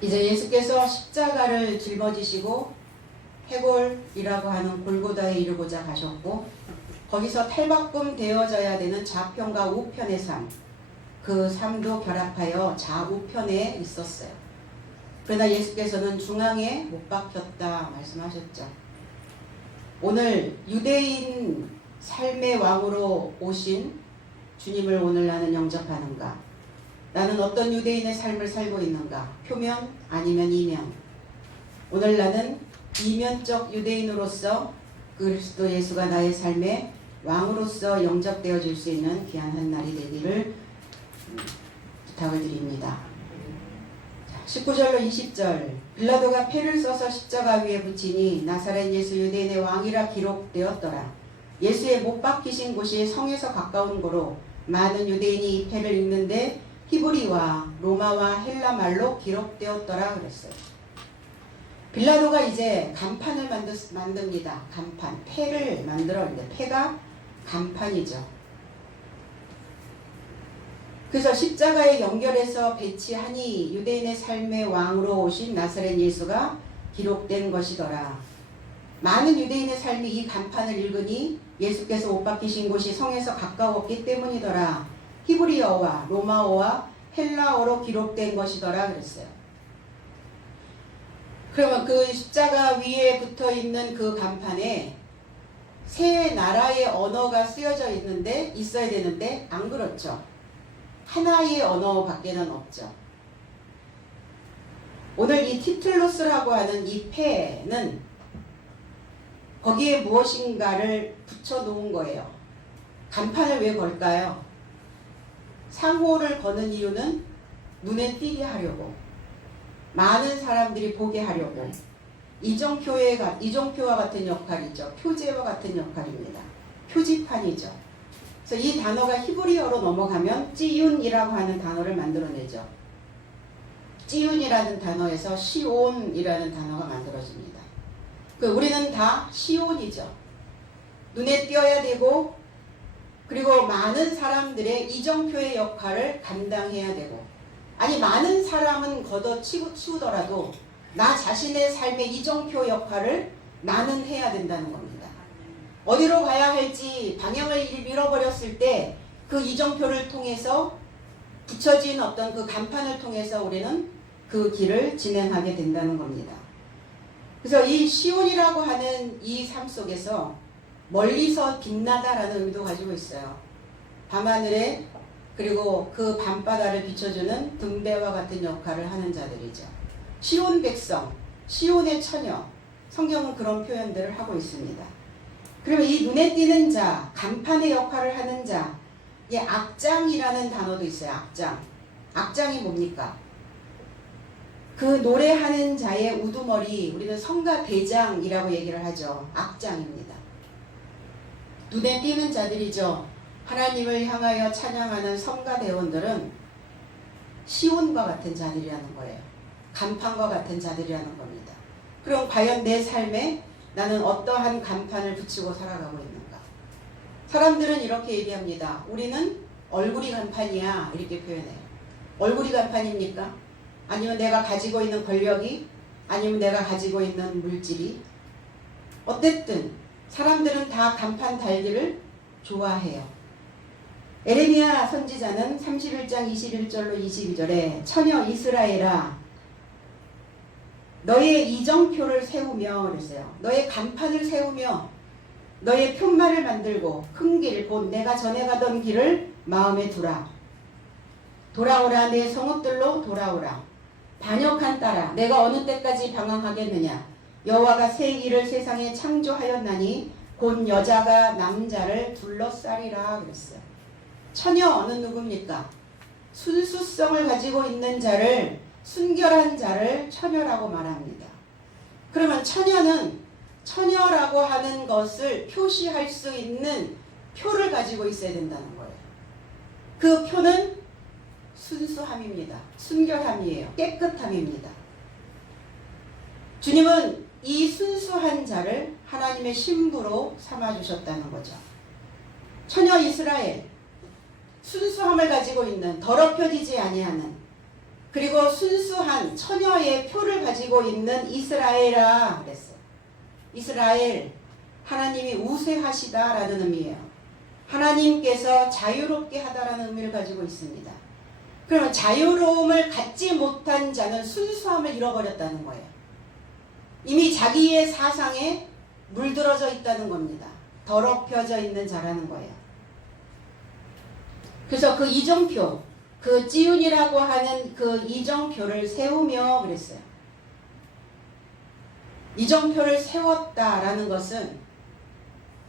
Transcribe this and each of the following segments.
이제 예수께서 십자가를 짊어지시고 해골이라고 하는 골고다에 이르고자 가셨고, 거기서 탈바꿈 되어져야 되는 좌편과 우편의 삶, 그 삶도 결합하여 좌우편에 있었어요. 그러나 예수께서는 중앙에 못 박혔다 말씀하셨죠. 오늘 유대인 삶의 왕으로 오신 주님을 오늘 나는 영접하는가? 나는 어떤 유대인의 삶을 살고 있는가? 표면 아니면 이면? 오늘 나는 이면적 유대인으로서 그리스도 예수가 나의 삶의 왕으로서 영접되어질 수 있는 귀한 한 날이 되기를 부탁을 드립니다. 19절로 20절, 빌라도가 패를 써서 십자가 위에 붙이니 나사렛 예수 유대인의 왕이라 기록되었더라. 예수의 못 박히신 곳이 성에서 가까운 고로 많은 유대인이 이 패를 읽는데 히브리와 로마와 헬라 말로 기록되었더라 그랬어요. 빌라도가 이제 간판을 만듭니다. 간판, 패를 만들었는데 패가 간판이죠. 그래서 십자가에 연결해서 배치하니 유대인의 삶의 왕으로 오신 나사렛 예수가 기록된 것이더라. 많은 유대인의 삶이 이 간판을 읽으니 예수께서 못 박히신 곳이 성에서 가까웠기 때문이더라. 히브리어와 로마어와 헬라어로 기록된 것이더라 그랬어요. 그러면 그 십자가 위에 붙어 있는 그 간판에 세 나라의 언어가 쓰여져 있어야 되는데 안 그렇죠. 하나의 언어밖에는 없죠. 오늘 이 티틀로스라고 하는 이 패는 거기에 무엇인가를 붙여 놓은 거예요. 간판을 왜 걸까요? 상호를 거는 이유는 눈에 띄게 하려고, 많은 사람들이 보게 하려고, 이정표와 같은 역할이죠. 표제와 같은 역할입니다. 표지판이죠. 그래서 이 단어가 히브리어로 넘어가면 찌윤이라고 하는 단어를 만들어내죠. 찌윤이라는 단어에서 시온이라는 단어가 만들어집니다. 우리는 다 시온이죠. 눈에 띄어야 되고, 그리고 많은 사람들의 이정표의 역할을 감당해야 되고, 아니 많은 사람은 걷어치우더라도 나 자신의 삶의 이정표 역할을 나는 해야 된다는 겁니다. 어디로 가야 할지 방향을 잃어버렸을 때 그 이정표를 통해서 붙여진 어떤 그 간판을 통해서 우리는 그 길을 진행하게 된다는 겁니다. 그래서 이 시온이라고 하는 이 삶 속에서 멀리서 빛나다라는 의미도 가지고 있어요. 밤하늘에 그리고 그 밤바다를 비춰주는 등대와 같은 역할을 하는 자들이죠. 시온 백성, 시온의 처녀, 성경은 그런 표현들을 하고 있습니다. 그리고 이 눈에 띄는 자, 간판의 역할을 하는 자, 이 악장이라는 단어도 있어요. 악장. 악장이 뭡니까? 그 노래하는 자의 우두머리, 우리는 성가대장이라고 얘기를 하죠. 악장입니다. 눈에 띄는 자들이죠. 하나님을 향하여 찬양하는 성가대원들은 시온과 같은 자들이라는 거예요. 간판과 같은 자들이라는 겁니다. 그럼 과연 내 삶에 나는 어떠한 간판을 붙이고 살아가고 있는가? 사람들은 이렇게 얘기합니다. 우리는 얼굴이 간판이야, 이렇게 표현해요. 얼굴이 간판입니까? 아니면 내가 가지고 있는 권력이? 아니면 내가 가지고 있는 물질이? 어쨌든 사람들은 다 간판 달기를 좋아해요. 에레미야 선지자는 31장 21절로 22절에 처녀 이스라엘아, 너의 이정표를 세우며 그랬어요. 너의 간판을 세우며 너의 편말을 만들고 큰 길, 곧 내가 전에 가던 길을 마음에 두라. 돌아오라, 내 성읍들로 돌아오라. 반역한 딸아, 내가 어느 때까지 방황하겠느냐. 여호와가 새 일을 세상에 창조하였나니 곧 여자가 남자를 둘러싸리라 그랬어요. 처녀 어느 누굽니까? 순수성을 가지고 있는 자를, 순결한 자를 처녀라고 말합니다. 그러면 처녀는 처녀라고 하는 것을 표시할 수 있는 표를 가지고 있어야 된다는 거예요. 그 표는 순수함입니다. 순결함이에요. 깨끗함입니다. 주님은 이 순수한 자를 하나님의 신부로 삼아주셨다는 거죠. 처녀 이스라엘, 순수함을 가지고 있는, 더럽혀지지 아니하는, 그리고 순수한 처녀의 표를 가지고 있는 이스라엘아 그랬어요. 이스라엘, 하나님이 우세하시다라는 의미예요. 하나님께서 자유롭게 하다라는 의미를 가지고 있습니다. 그러면 자유로움을 갖지 못한 자는 순수함을 잃어버렸다는 거예요. 이미 자기의 사상에 물들어져 있다는 겁니다. 더럽혀져 있는 자라는 거예요. 그래서 그 이정표, 그 찌윤이라고 하는 그 이정표를 세우며 그랬어요. 이정표를 세웠다라는 것은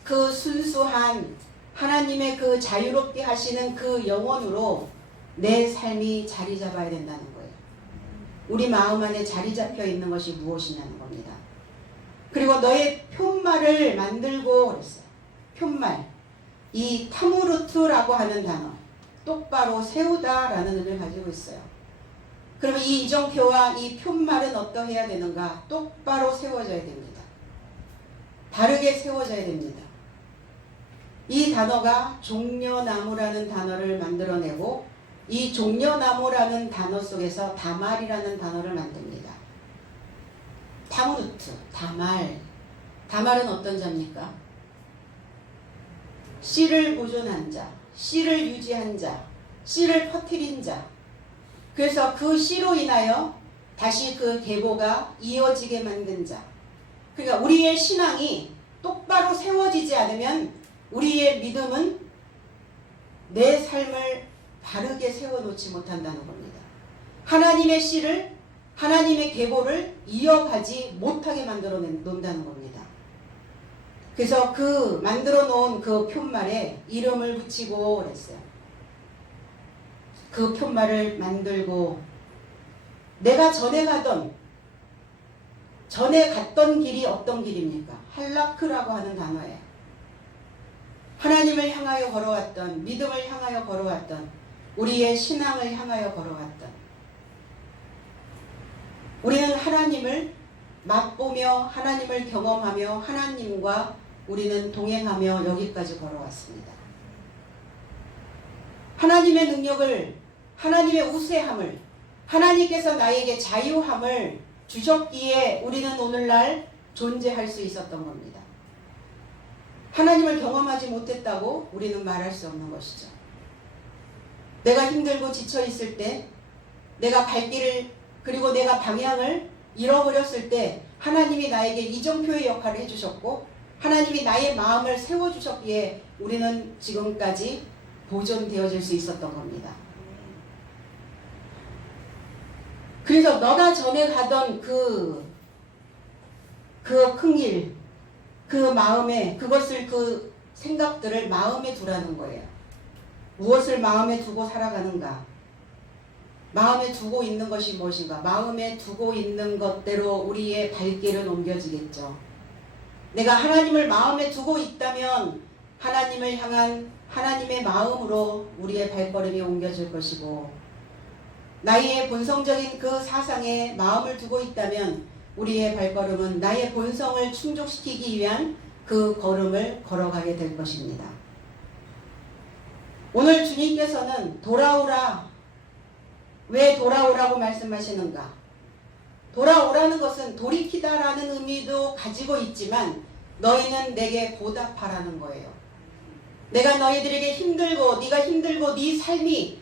그 순수한 하나님의 그 자유롭게 하시는 그 영혼으로 내 삶이 자리 잡아야 된다는 거예요. 우리 마음 안에 자리 잡혀 있는 것이 무엇이냐는 겁니다. 그리고 너의 푯말을 만들고 그랬어요. 푯말. 이 타무르트라고 하는 단어. 똑바로 세우다라는 의미를 가지고 있어요. 그러면 이 이정표와 이 푯말은 어떠해야 되는가? 똑바로 세워져야 됩니다. 바르게 세워져야 됩니다. 이 단어가 종려나무라는 단어를 만들어내고 이 종려나무라는 단어 속에서 다말이라는 단어를 만듭니다. 타무르트, 다말. 다말은 어떤 자입니까? 씨를 보존한 자, 씨를 유지한 자, 씨를 퍼뜨린 자. 그래서 그 씨로 인하여 다시 그 계보가 이어지게 만든 자. 그러니까 우리의 신앙이 똑바로 세워지지 않으면 우리의 믿음은 내 삶을 바르게 세워놓지 못한다는 겁니다. 하나님의 씨를, 하나님의 계보를 이어가지 못하게 만들어 놓는다는 겁니다. 그래서 그 만들어 놓은 그 푯말에 이름을 붙이고 그랬어요. 그 푯말을 만들고 내가 전에 갔던 길이 어떤 길입니까? 할라크라고 하는 단어예요. 하나님을 향하여 걸어왔던, 믿음을 향하여 걸어왔던, 우리의 신앙을 향하여 걸어왔던, 우리는 하나님을 맛보며 하나님을 경험하며 하나님과 우리는 동행하며 여기까지 걸어왔습니다. 하나님의 능력을, 하나님의 우세함을, 하나님께서 나에게 자유함을 주셨기에 우리는 오늘날 존재할 수 있었던 겁니다. 하나님을 경험하지 못했다고 우리는 말할 수 없는 것이죠. 내가 힘들고 지쳐 있을 때, 내가 갈 길을 그리고 내가 방향을 잃어버렸을 때 하나님이 나에게 이정표의 역할을 해주셨고 하나님이 나의 마음을 세워주셨기에 우리는 지금까지 보존되어질 수 있었던 겁니다. 그래서 너가 전에 가던 그 큰 길, 그 마음에 그것을 그 생각들을 마음에 두라는 거예요. 무엇을 마음에 두고 살아가는가? 마음에 두고 있는 것이 무엇인가? 마음에 두고 있는 것대로 우리의 발길은 옮겨지겠죠. 내가 하나님을 마음에 두고 있다면 하나님을 향한 하나님의 마음으로 우리의 발걸음이 옮겨질 것이고 나의 본성적인 그 사상에 마음을 두고 있다면 우리의 발걸음은 나의 본성을 충족시키기 위한 그 걸음을 걸어가게 될 것입니다. 오늘 주님께서는 돌아오라. 왜 돌아오라고 말씀하시는가? 돌아오라는 것은 돌이키다라는 의미도 가지고 있지만 너희는 내게 보답하라는 거예요. 내가 너희들에게 힘들고 네가 힘들고 네 삶이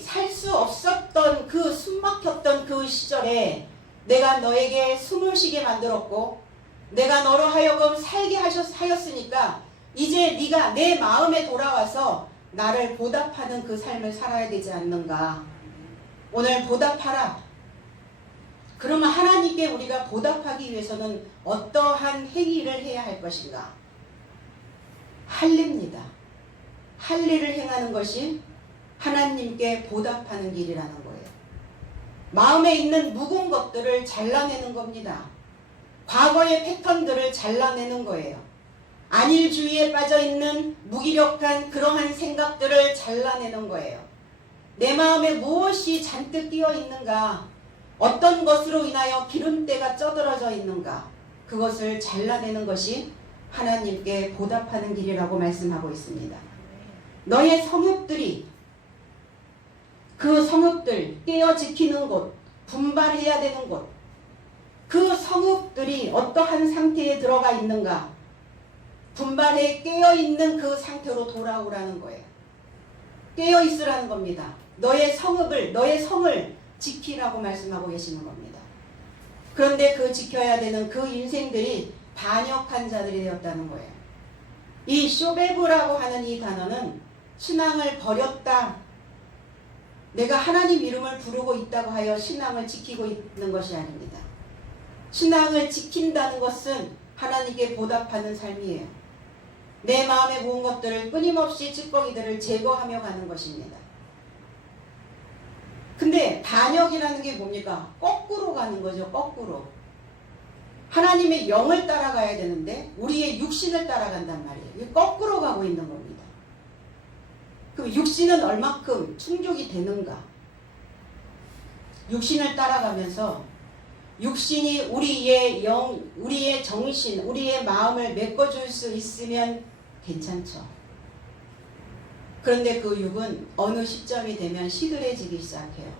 살 수 없었던 그 숨막혔던 그 시절에 내가 너에게 숨을 쉬게 만들었고 내가 너로 하여금 살게 하였으니까 이제 네가 내 마음에 돌아와서 나를 보답하는 그 삶을 살아야 되지 않는가. 오늘 보답하라. 그러면 하나님께 우리가 보답하기 위해서는 어떠한 행위를 해야 할 것인가? 할례입니다. 할례를 행하는 것이 하나님께 보답하는 길이라는 거예요. 마음에 있는 묵은 것들을 잘라내는 겁니다. 과거의 패턴들을 잘라내는 거예요. 안일주의에 빠져있는 무기력한 그러한 생각들을 잘라내는 거예요. 내 마음에 무엇이 잔뜩 끼어 있는가? 어떤 것으로 인하여 기름때가 쪄들어져 있는가? 그것을 잘라내는 것이 하나님께 보답하는 길이라고 말씀하고 있습니다. 너의 성읍들이 그 성읍들, 깨어 지키는 곳, 분발해야 되는 곳, 그 성읍들이 어떠한 상태에 들어가 있는가, 분발해 깨어있는 그 상태로 돌아오라는 거예요. 깨어있으라는 겁니다. 너의 성을 지키라고 말씀하고 계시는 겁니다. 그런데 그 지켜야 되는 그 인생들이 반역한 자들이 되었다는 거예요. 이 쇼베브라고 하는 이 단어는 신앙을 버렸다, 내가 하나님 이름을 부르고 있다고 하여 신앙을 지키고 있는 것이 아닙니다. 신앙을 지킨다는 것은 하나님께 보답하는 삶이에요. 내 마음에 모은 것들을 끊임없이 찌꺼기들을 제거하며 가는 것입니다. 근데 반역이라는 게 뭡니까? 거꾸로 가는 거죠. 거꾸로. 하나님의 영을 따라가야 되는데 우리의 육신을 따라간단 말이에요. 거꾸로 가고 있는 겁니다. 그럼 육신은 얼마큼 충족이 되는가? 육신을 따라가면서 육신이 우리의 영, 우리의 정신, 우리의 마음을 메꿔줄 수 있으면 괜찮죠. 그런데 그 육은 어느 시점이 되면 시들해지기 시작해요.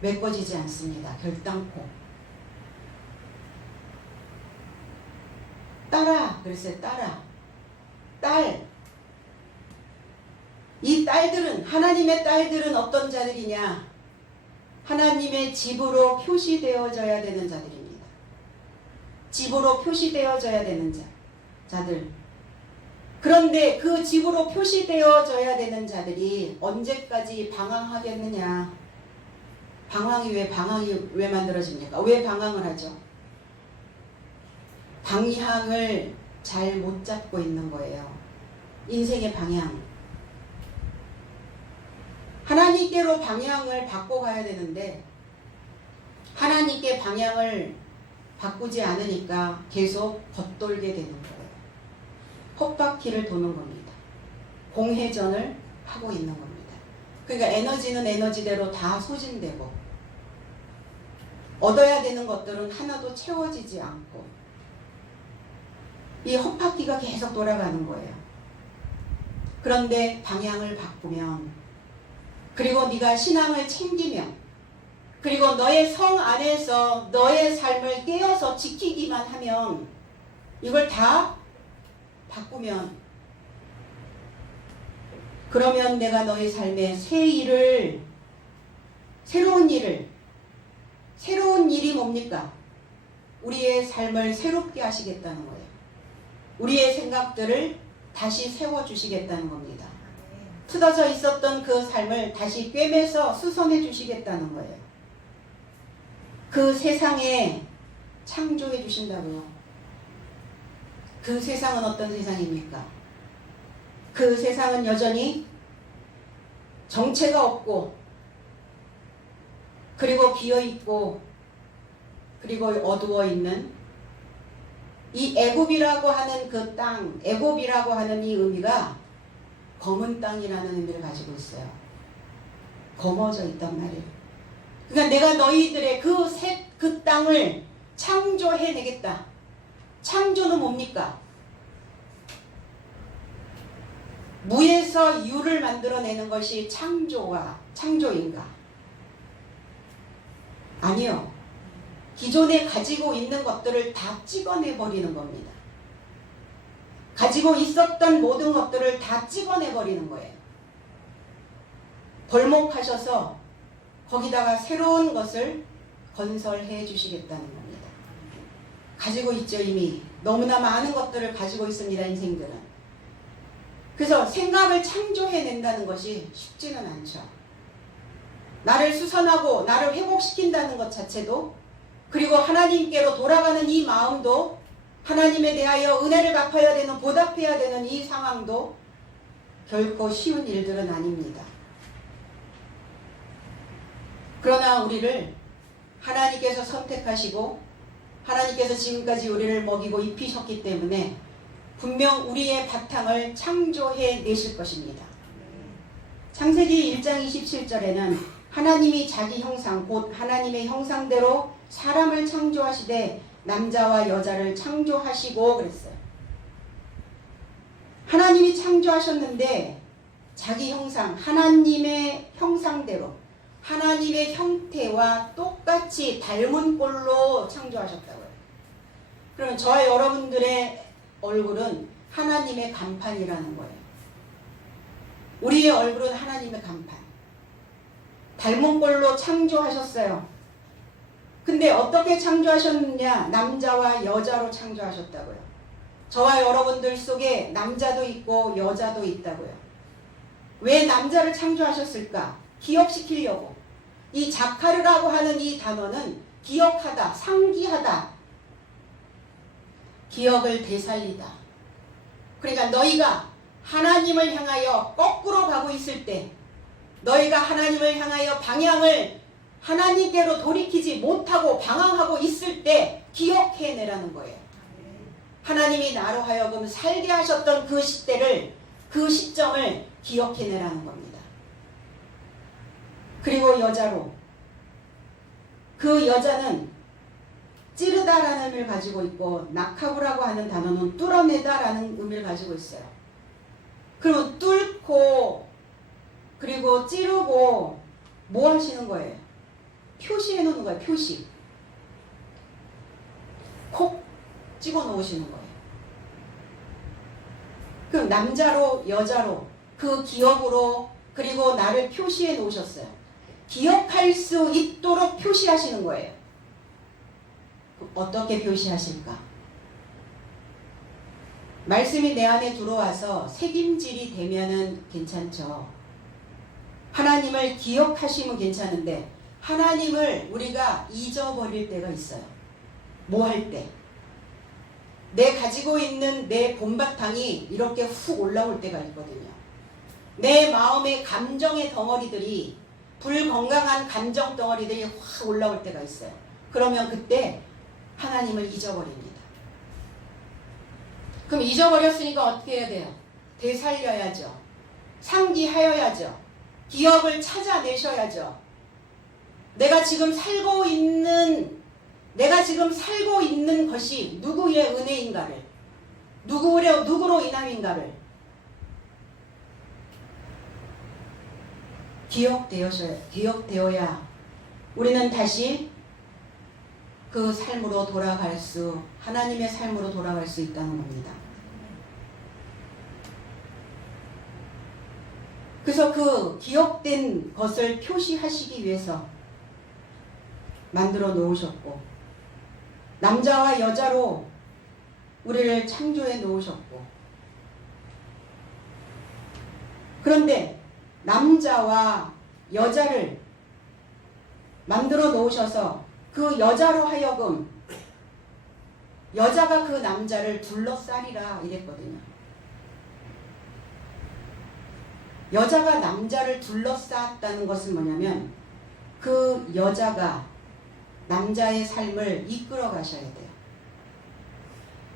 메꿔지지 않습니다. 결단코. 딸아, 그랬어요. 딸아. 딸. 이 딸들은, 하나님의 딸들은 어떤 자들이냐? 하나님의 집으로 표시되어져야 되는 자들입니다. 집으로 표시되어져야 되는 자들. 그런데 그 집으로 표시되어져야 되는 자들이 언제까지 방황하겠느냐? 방황이 왜 만들어집니까? 왜 방황을 하죠? 방향을 잘 못 잡고 있는 거예요. 인생의 방향. 하나님께로 방향을 바꿔가야 되는데 하나님께 방향을 바꾸지 않으니까 계속 겉돌게 되는 거예요. 헛바퀴를 도는 겁니다. 공회전을 하고 있는 겁니다. 그러니까 에너지는 에너지대로 다 소진되고 얻어야 되는 것들은 하나도 채워지지 않고 이 헛바퀴가 계속 돌아가는 거예요. 그런데 방향을 바꾸면, 그리고 네가 신앙을 챙기면, 그리고 너의 성 안에서 너의 삶을 깨어서 지키기만 하면, 이걸 다 바꾸면, 그러면 내가 너의 삶에 새로운 일이 뭡니까? 우리의 삶을 새롭게 하시겠다는 거예요. 우리의 생각들을 다시 세워주시겠다는 겁니다. 틀어져 있었던 그 삶을 다시 꿰매서 수선해 주시겠다는 거예요. 그 세상에 창조해 주신다고요. 그 세상은 어떤 세상입니까? 그 세상은 여전히 정체가 없고, 그리고 비어있고, 그리고 어두워 있는 이 애굽이라고 하는 그 땅, 애굽이라고 하는 이 의미가 검은 땅이라는 의미를 가지고 있어요. 검어져 있단 말이에요. 그러니까 내가 너희들의 그 땅을 창조해내겠다. 창조는 뭡니까? 무에서 유를 만들어내는 것이 창조인가? 아니요. 기존에 가지고 있는 것들을 다 찍어내버리는 겁니다. 가지고 있었던 모든 것들을 다 찍어내버리는 거예요. 벌목하셔서 거기다가 새로운 것을 건설해 주시겠다는 겁니다. 가지고 있죠. 이미 너무나 많은 것들을 가지고 있습니다. 인생들은. 그래서 생각을 창조해낸다는 것이 쉽지는 않죠. 나를 수선하고 나를 회복시킨다는 것 자체도, 그리고 하나님께로 돌아가는 이 마음도, 하나님에 대하여 은혜를 갚아야 되는, 보답해야 되는 이 상황도 결코 쉬운 일들은 아닙니다. 그러나 우리를 하나님께서 선택하시고 하나님께서 지금까지 우리를 먹이고 입히셨기 때문에 분명 우리의 바탕을 창조해 내실 것입니다. 창세기 1장 27절에는 하나님이 자기 형상, 곧 하나님의 형상대로 사람을 창조하시되 남자와 여자를 창조하시고 그랬어요. 하나님이 창조하셨는데 자기 형상, 하나님의 형상대로, 하나님의 형태와 똑같이 닮은 꼴로 창조하셨다고요. 그러면 저와 여러분들의 얼굴은 하나님의 간판이라는 거예요. 우리의 얼굴은 하나님의 간판. 닮은 꼴로 창조하셨어요. 근데 어떻게 창조하셨느냐? 남자와 여자로 창조하셨다고요. 저와 여러분들 속에 남자도 있고 여자도 있다고요. 왜 남자를 창조하셨을까? 기억시키려고. 이 자카르라고 하는 이 단어는 기억하다, 상기하다, 기억을 되살리다. 그러니까 너희가 하나님을 향하여 거꾸로 가고 있을 때, 너희가 하나님을 향하여 방향을 하나님께로 돌이키지 못하고 방황하고 있을 때 기억해내라는 거예요. 하나님이 나로 하여금 살게 하셨던 그 시대를, 그 시점을 기억해내라는 겁니다. 그리고 여자로, 그 여자는 찌르다라는 의미를 가지고 있고, 낙하부라고 하는 단어는 뚫어내다라는 의미를 가지고 있어요. 그러면 뚫고 그리고 찌르고 뭐 하시는 거예요? 표시해 놓는 거예요. 표시. 콕 찍어 놓으시는 거예요. 그럼 남자로 여자로 그 기억으로 그리고 나를 표시해 놓으셨어요. 기억할 수 있도록 표시하시는 거예요. 어떻게 표시하실까? 말씀이 내 안에 들어와서 새김질이 되면은 괜찮죠. 하나님을 기억하시면 괜찮은데 하나님을 우리가 잊어버릴 때가 있어요. 뭐 할 때? 내 가지고 있는 내 본바탕이 이렇게 훅 올라올 때가 있거든요. 내 마음의 감정의 덩어리들이, 불건강한 감정 덩어리들이 확 올라올 때가 있어요. 그러면 그때 하나님을 잊어버립니다. 그럼 잊어버렸으니까 어떻게 해야 돼요? 되살려야죠. 상기하여야죠. 기억을 찾아내셔야죠. 내가 지금 살고 있는 것이 누구의 은혜인가를, 누구로 인함인가를 기억되어야 우리는 다시 그 삶으로 하나님의 삶으로 돌아갈 수 있다는 겁니다. 그래서 그 기억된 것을 표시하시기 위해서 만들어 놓으셨고, 남자와 여자로 우리를 창조해 놓으셨고, 그런데 남자와 여자를 만들어 놓으셔서 그 여자로 하여금 여자가 그 남자를 둘러싸리라 이랬거든요. 여자가 남자를 둘러쌌다는 것은 뭐냐면 그 여자가 남자의 삶을 이끌어 가셔야 돼요.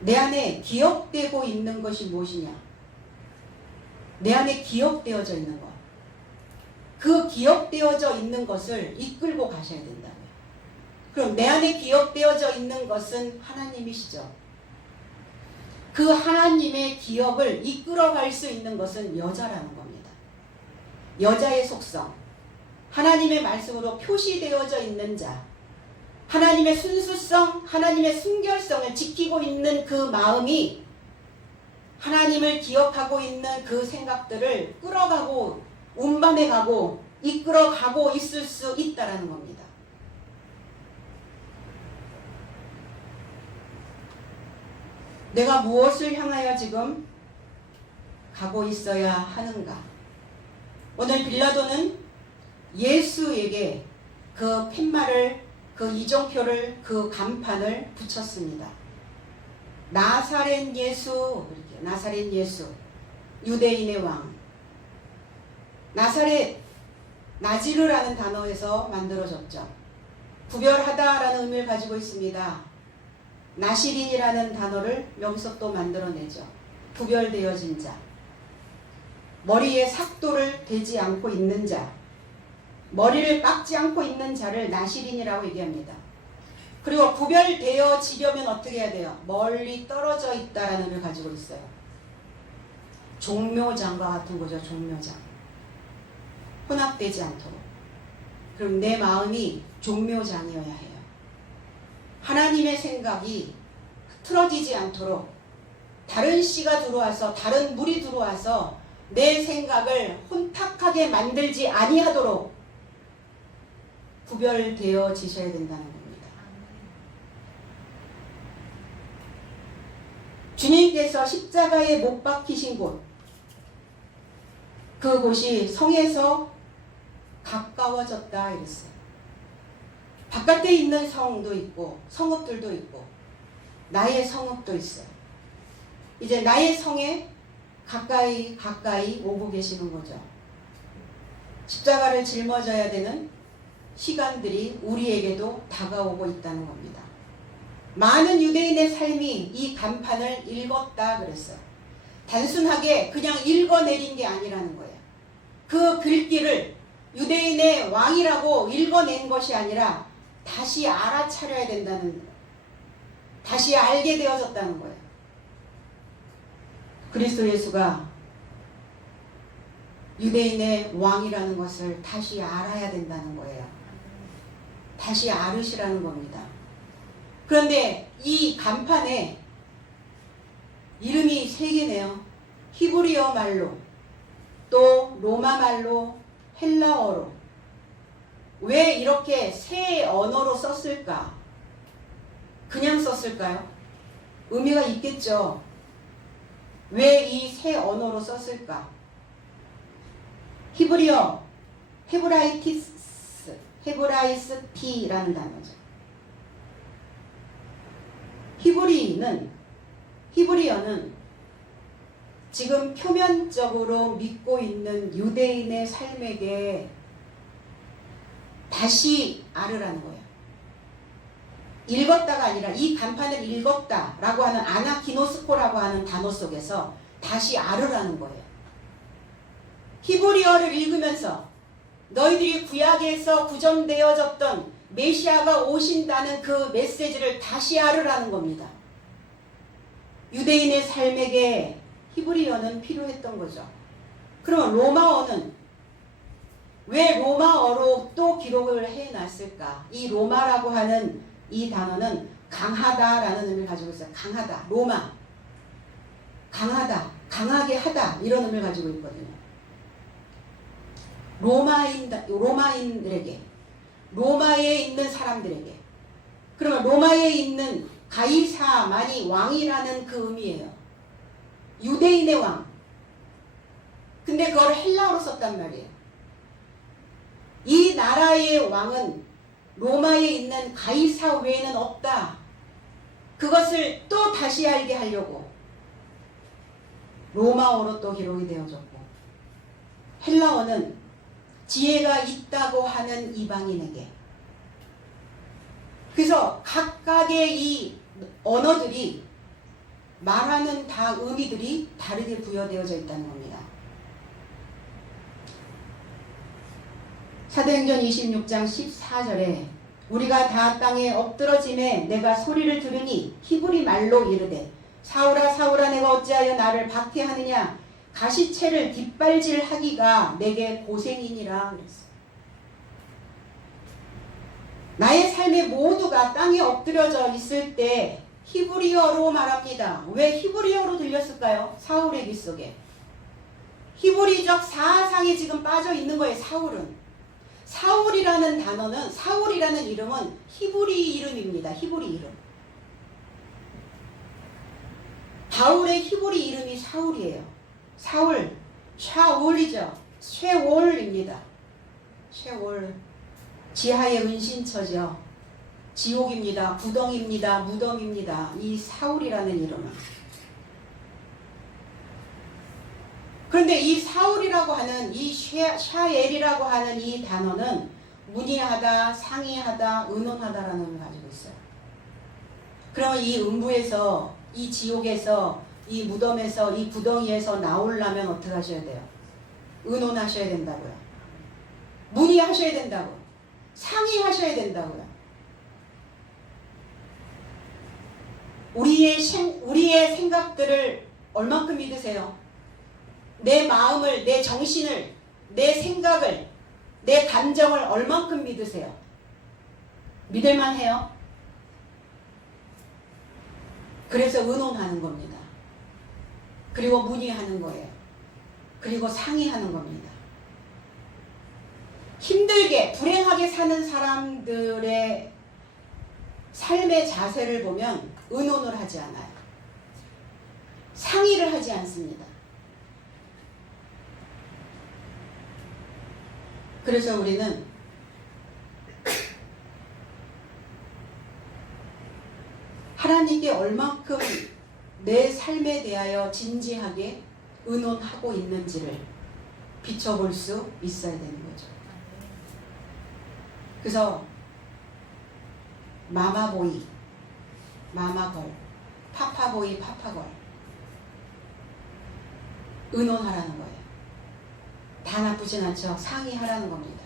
내 안에 기억되고 있는 것이 무엇이냐? 내 안에 기억되어져 있는 것. 그 기억되어져 있는 것을 이끌고 가셔야 된다고요. 그럼 내 안에 기억되어져 있는 것은 하나님이시죠. 그 하나님의 기억을 이끌어갈 수 있는 것은 여자라는 겁니다. 여자의 속성, 하나님의 말씀으로 표시되어져 있는 자, 하나님의 순수성, 하나님의 순결성을 지키고 있는 그 마음이 하나님을 기억하고 있는 그 생각들을 끌어가고 운반해가고 이끌어가고 있을 수 있다는 겁니다. 내가 무엇을 향하여 지금 가고 있어야 하는가? 오늘 빌라도는 예수에게 그 팻말을, 그 이정표를, 그 간판을 붙였습니다. 나사렛 예수, 이렇게 나사렛 예수, 유대인의 왕. 나사렛, 나지르라는 단어에서 만들어졌죠. 구별하다라는 의미를 가지고 있습니다. 나시린이라는 단어를 여기서 또 만들어내죠. 구별되어진 자, 머리에 삭도를 대지 않고 있는 자, 머리를 깎지 않고 있는 자를 나시린이라고 얘기합니다. 그리고 구별되어지려면 어떻게 해야 돼요? 멀리 떨어져 있다라는 의미를 가지고 있어요. 종묘장과 같은 거죠. 종묘장. 혼합되지 않도록. 그럼 내 마음이 종묘장이어야 해요. 하나님의 생각이 틀어지지 않도록 다른 씨가 들어와서 다른 물이 들어와서 내 생각을 혼탁하게 만들지 아니하도록 구별되어지셔야 된다는 겁니다. 주님께서 십자가에 못 박히신 곳, 그곳이 성에서 가까워졌다 이랬어요. 바깥에 있는 성도 있고 성읍들도 있고 나의 성읍도 있어요. 이제 나의 성에 가까이 오고 계시는 거죠. 십자가를 짊어져야 되는 시간들이 우리에게도 다가오고 있다는 겁니다. 많은 유대인의 삶이 이 간판을 읽었다 그랬어요. 단순하게 그냥 읽어내린 게 아니라는 거예요. 그 글귀를 유대인의 왕이라고 읽어낸 것이 아니라 다시 알아차려야 된다는 거예요. 다시 알게 되어졌다는 거예요. 그리스도 예수가 유대인의 왕이라는 것을 다시 알아야 된다는 거예요. 다시 알으시라는 겁니다. 그런데 이 간판에 이름이 3개네요. 히브리어 말로, 또 로마 말로, 헬라어로. 왜 이렇게 세 언어로 썼을까? 그냥 썼을까요? 의미가 있겠죠. 왜 이 세 언어로 썼을까? 히브리어, 헤브라이스티라는 단어죠. 히브리어는 지금 표면적으로 믿고 있는 유대인의 삶에게 다시 알으라는 거예요. 읽었다가 아니라 이 간판을 읽었다라고 하는 아나키노스코라고 하는 단어 속에서 다시 알으라는 거예요. 히브리어를 읽으면서 너희들이 구약에서 구정되어졌던 메시아가 오신다는 그 메시지를 다시 알으라는 겁니다. 유대인의 삶에게 히브리어는 필요했던 거죠. 그럼 로마어는 왜 로마어로 또 기록을 해놨을까? 이 로마라고 하는 이 단어는 강하다라는 의미를 가지고 있어요. 강하다, 로마. 강하다, 강하게 하다 이런 의미를 가지고 있거든요. 로마인들에게, 로마에 있는 사람들에게. 그러면 로마에 있는 가이사만이 왕이라는 그 의미예요. 유대인의 왕. 근데 그걸 헬라어로 썼단 말이에요. 이 나라의 왕은 로마에 있는 가이사 외에는 없다. 그것을 또 다시 알게 하려고 로마어로 또 기록이 되어졌고, 헬라어는 지혜가 있다고 하는 이방인에게. 그래서 각각의 이 언어들이 말하는 다 의미들이 다르게 부여되어져 있다는 겁니다. 사도행전 26장 14절에 우리가 다 땅에 엎드러짐에 내가 소리를 들으니 히브리 말로 이르되 사울아 사울아 내가 어찌하여 나를 박해하느냐 가시채를 뒷발질하기가 내게 고생이니라 그랬어요. 나의 삶의 모두가 땅에 엎드려져 있을 때 히브리어로 말합니다. 왜 히브리어로 들렸을까요? 사울의 귀 속에 히브리적 사상이 지금 빠져 있는 거예요. 사울이라는 단어는, 사울이라는 이름은 히브리 이름입니다. 히브리 이름. 바울의 히브리 이름이 사울이에요. 사울, 샤울이죠. 쉐월입니다. 쉐월. 지하의 은신처죠. 지옥입니다. 구덩입니다. 무덤입니다. 이 사울이라는 이름은. 그런데 이 사울이라고 하는 이 샤엘이라고 하는 이 단어는 문의하다, 상의하다, 의논하다라는 의미를 가지고 있어요. 그러면 이 음부에서, 이 지옥에서, 이 무덤에서, 이 구덩이에서 나오려면 어떻게 하셔야 돼요? 의논하셔야 된다고요. 문의하셔야 된다고요. 상의하셔야 된다고요. 우리의 생각들을 얼만큼 믿으세요? 내 마음을, 내 정신을, 내 생각을 내 감정을 얼만큼 믿으세요? 믿을만 해요? 그래서 의논하는 겁니다. 그리고 문의하는 거예요. 그리고 상의하는 겁니다. 힘들게 불행하게 사는 사람들의 삶의 자세를 보면 의논을 하지 않아요. 상의를 하지 않습니다. 그래서 우리는 하나님께 얼만큼 내 삶에 대하여 진지하게 의논하고 있는지를 비춰볼 수 있어야 되는 거죠. 그래서 마마보이, 마마걸, 파파보이, 파파걸 의논하라는 거예요. 다 나쁘진 않죠. 상의하라는 겁니다.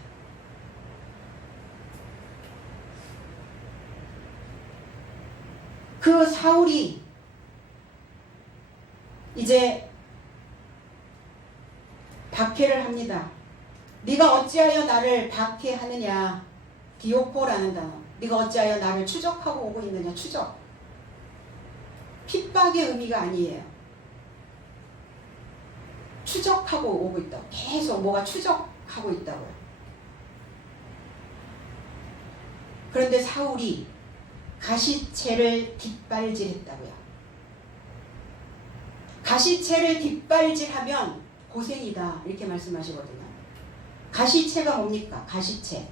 그 사울이 이제 박해를 합니다. 네가 어찌하여 나를 박해하느냐. 디오코라는 단어. 네가 어찌하여 나를 추적하고 오고 있느냐. 추적. 핍박의 의미가 아니에요. 추적하고 오고 있다. 계속 뭐가 추적하고 있다고요. 그런데 사울이 가시채를 뒷발질했다고요. 가시채를 뒷발질하면 고생이다 이렇게 말씀하시거든요. 가시채가 뭡니까? 가시채.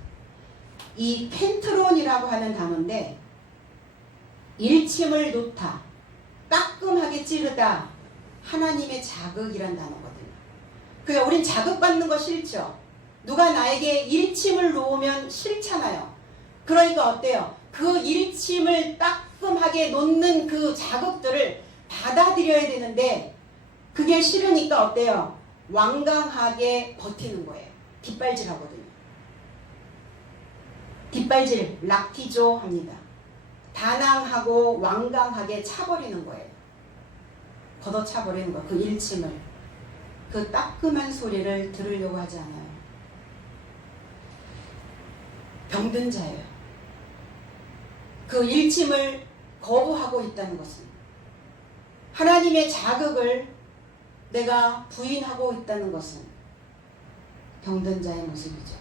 이 펜트론이라고 하는 단어인데 일침을 놓다, 따끔하게 찌르다, 하나님의 자극이란 단어거든요. 그러니까 우린 자극받는 거 싫죠. 누가 나에게 일침을 놓으면 싫잖아요. 그러니까 어때요? 그 일침을 따끔하게 놓는 그 자극들을 받아들여야 되는데 그게 싫으니까 어때요? 완강하게 버티는 거예요. 뒷발질 하거든요. 뒷발질, 락티조 합니다. 단항하고 완강하게 차버리는 거예요. 걷어차버리는 거예요. 그 일침을. 그 따끔한 소리를 들으려고 하지 않아요. 병든 자예요. 그 일침을 거부하고 있다는 것은 하나님의 자극을 내가 부인하고 있다는 것은 병든 자의 모습이죠.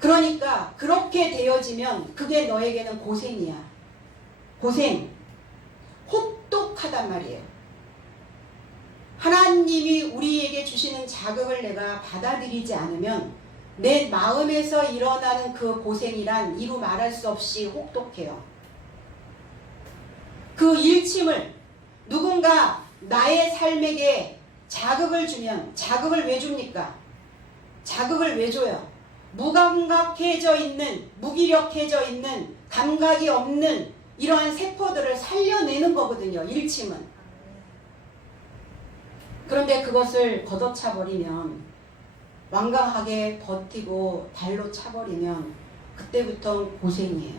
그러니까 그렇게 되어지면 그게 너에게는 고생이야. 고생. 혹독하단 말이에요. 하나님이 우리에게 주시는 자극을 내가 받아들이지 않으면 내 마음에서 일어나는 그 고생이란 이루 말할 수 없이 혹독해요. 그 일침을 누군가 나의 삶에게 자극을 주면 자극을 왜 줍니까? 자극을 왜 줘요? 무감각해져 있는, 무기력해져 있는, 감각이 없는 이러한 세포들을 살려내는 거거든요. 일침은. 그런데 그것을 걷어차버리면, 완강하게 버티고 발로 차버리면 그때부터 고생이에요.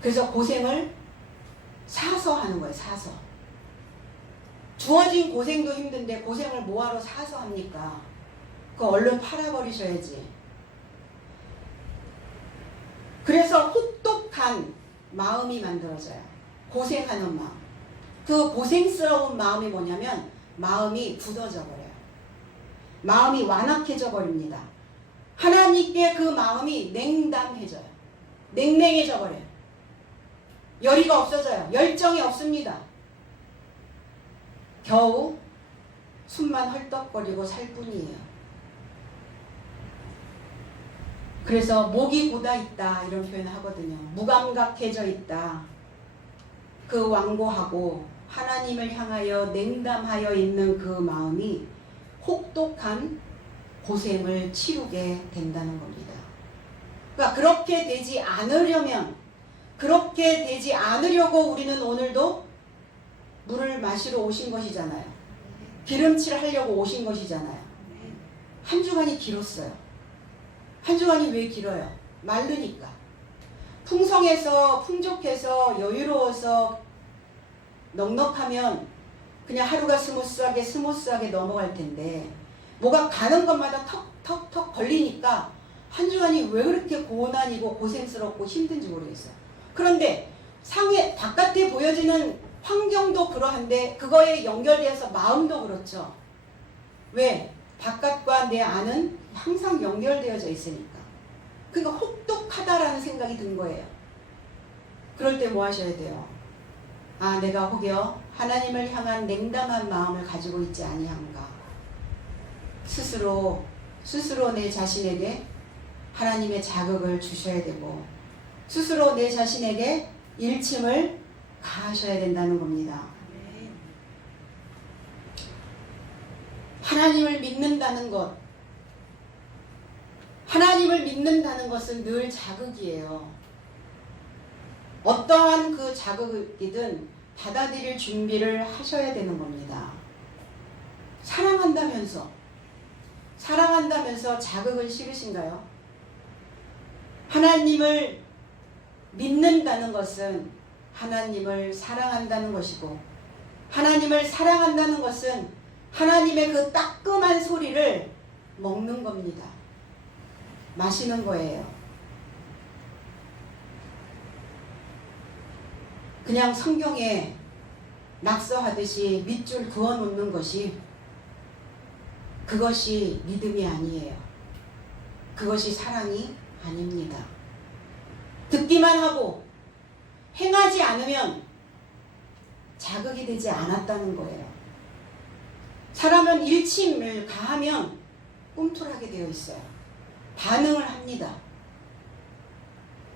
그래서 고생을 사서 하는 거예요. 사서. 주어진 고생도 힘든데 고생을 뭐하러 사서 합니까? 그거 얼른 팔아버리셔야지. 그래서 혹독한 마음이 만들어져요. 고생하는 마음. 그 고생스러운 마음이 뭐냐면 마음이 굳어져 버려요. 마음이 완악해져 버립니다. 하나님께 그 마음이 냉담해져요. 냉랭해져 버려요. 열의가 없어져요. 열정이 없습니다. 겨우 숨만 헐떡거리고 살 뿐이에요. 그래서 목이 고다 있다 이런 표현을 하거든요. 무감각해져 있다. 그 완고하고 하나님을 향하여 냉담하여 있는 그 마음이 혹독한 고생을 치르게 된다는 겁니다. 그러니까 그렇게 되지 않으려면, 그렇게 되지 않으려고 우리는 오늘도 물을 마시러 오신 것이잖아요. 기름칠 하려고 오신 것이잖아요. 한 주간이 길었어요. 한 주간이 왜 길어요? 마르니까. 풍성해서, 풍족해서, 여유로워서, 넉넉하면 그냥 하루가 스무스하게 넘어갈 텐데 뭐가 가는 것마다 턱턱턱 걸리니까 한 주간이 왜 그렇게 고난이고 고생스럽고 힘든지 모르겠어요. 그런데 바깥에 보여지는 환경도 그러한데 그거에 연결되어서 마음도 그렇죠. 왜? 바깥과 내 안은 항상 연결되어져 있으니까. 그러니까 혹독하다라는 생각이 든 거예요. 그럴 때 뭐 하셔야 돼요? 아, 내가 혹여 하나님을 향한 냉담한 마음을 가지고 있지 아니한가. 스스로 내 자신에게 하나님의 자극을 주셔야 되고 스스로 내 자신에게 일침을 가하셔야 된다는 겁니다. 하나님을 믿는다는 것, 하나님을 믿는다는 것은 늘 자극이에요. 어떠한 그 자극이든 받아들일 준비를 하셔야 되는 겁니다. 사랑한다면서 자극은 싫으신가요? 하나님을 믿는다는 것은 하나님을 사랑한다는 것이고 하나님을 사랑한다는 것은 하나님의 그 따끔한 소리를 먹는 겁니다. 마시는 거예요. 그냥 성경에 낙서하듯이 밑줄 그어놓는 것이 그것이 믿음이 아니에요. 그것이 사랑이 아닙니다. 듣기만 하고 행하지 않으면 자극이 되지 않았다는 거예요. 사람은 일침을 가하면 꿈틀하게 되어 있어요. 반응을 합니다.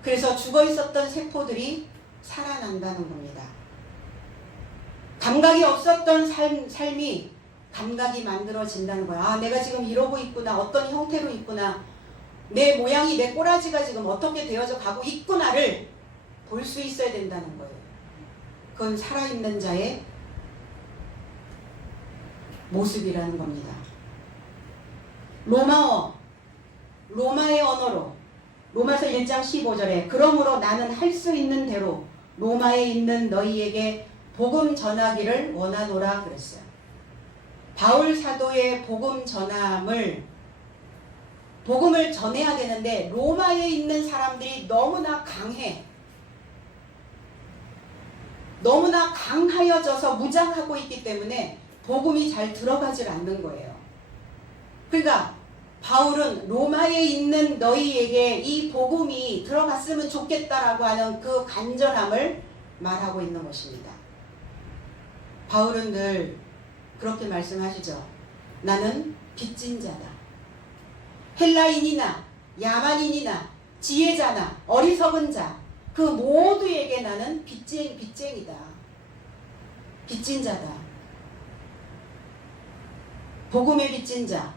그래서 죽어 있었던 세포들이 살아난다는 겁니다. 감각이 없었던 삶이 감각이 만들어진다는 거야. 아, 내가 지금 이러고 있구나. 어떤 형태로 있구나. 내 모양이, 내 꼬라지가 지금 어떻게 되어져 가고 있구나를 볼 수 있어야 된다는 거예요. 그건 살아있는 자의 모습이라는 겁니다. 로마의 언어로 로마서 1장 15절에 그러므로 나는 할 수 있는 대로 로마에 있는 너희에게 복음 전하기를 원하노라 그랬어요. 바울 사도의 복음을 전해야 되는데 로마에 있는 사람들이 너무나 강하여져서 무장하고 있기 때문에 복음이 잘 들어가질 않는 거예요. 그러니까 바울은 로마에 있는 너희에게 이 복음이 들어갔으면 좋겠다라고 하는 그 간절함을 말하고 있는 것입니다. 바울은 늘 그렇게 말씀하시죠. 나는 빚진 자다. 헬라인이나 야만인이나 지혜자나 어리석은 자, 그 모두에게 나는 빚쟁이다. 빚진 자다. 복음의 빚진 자.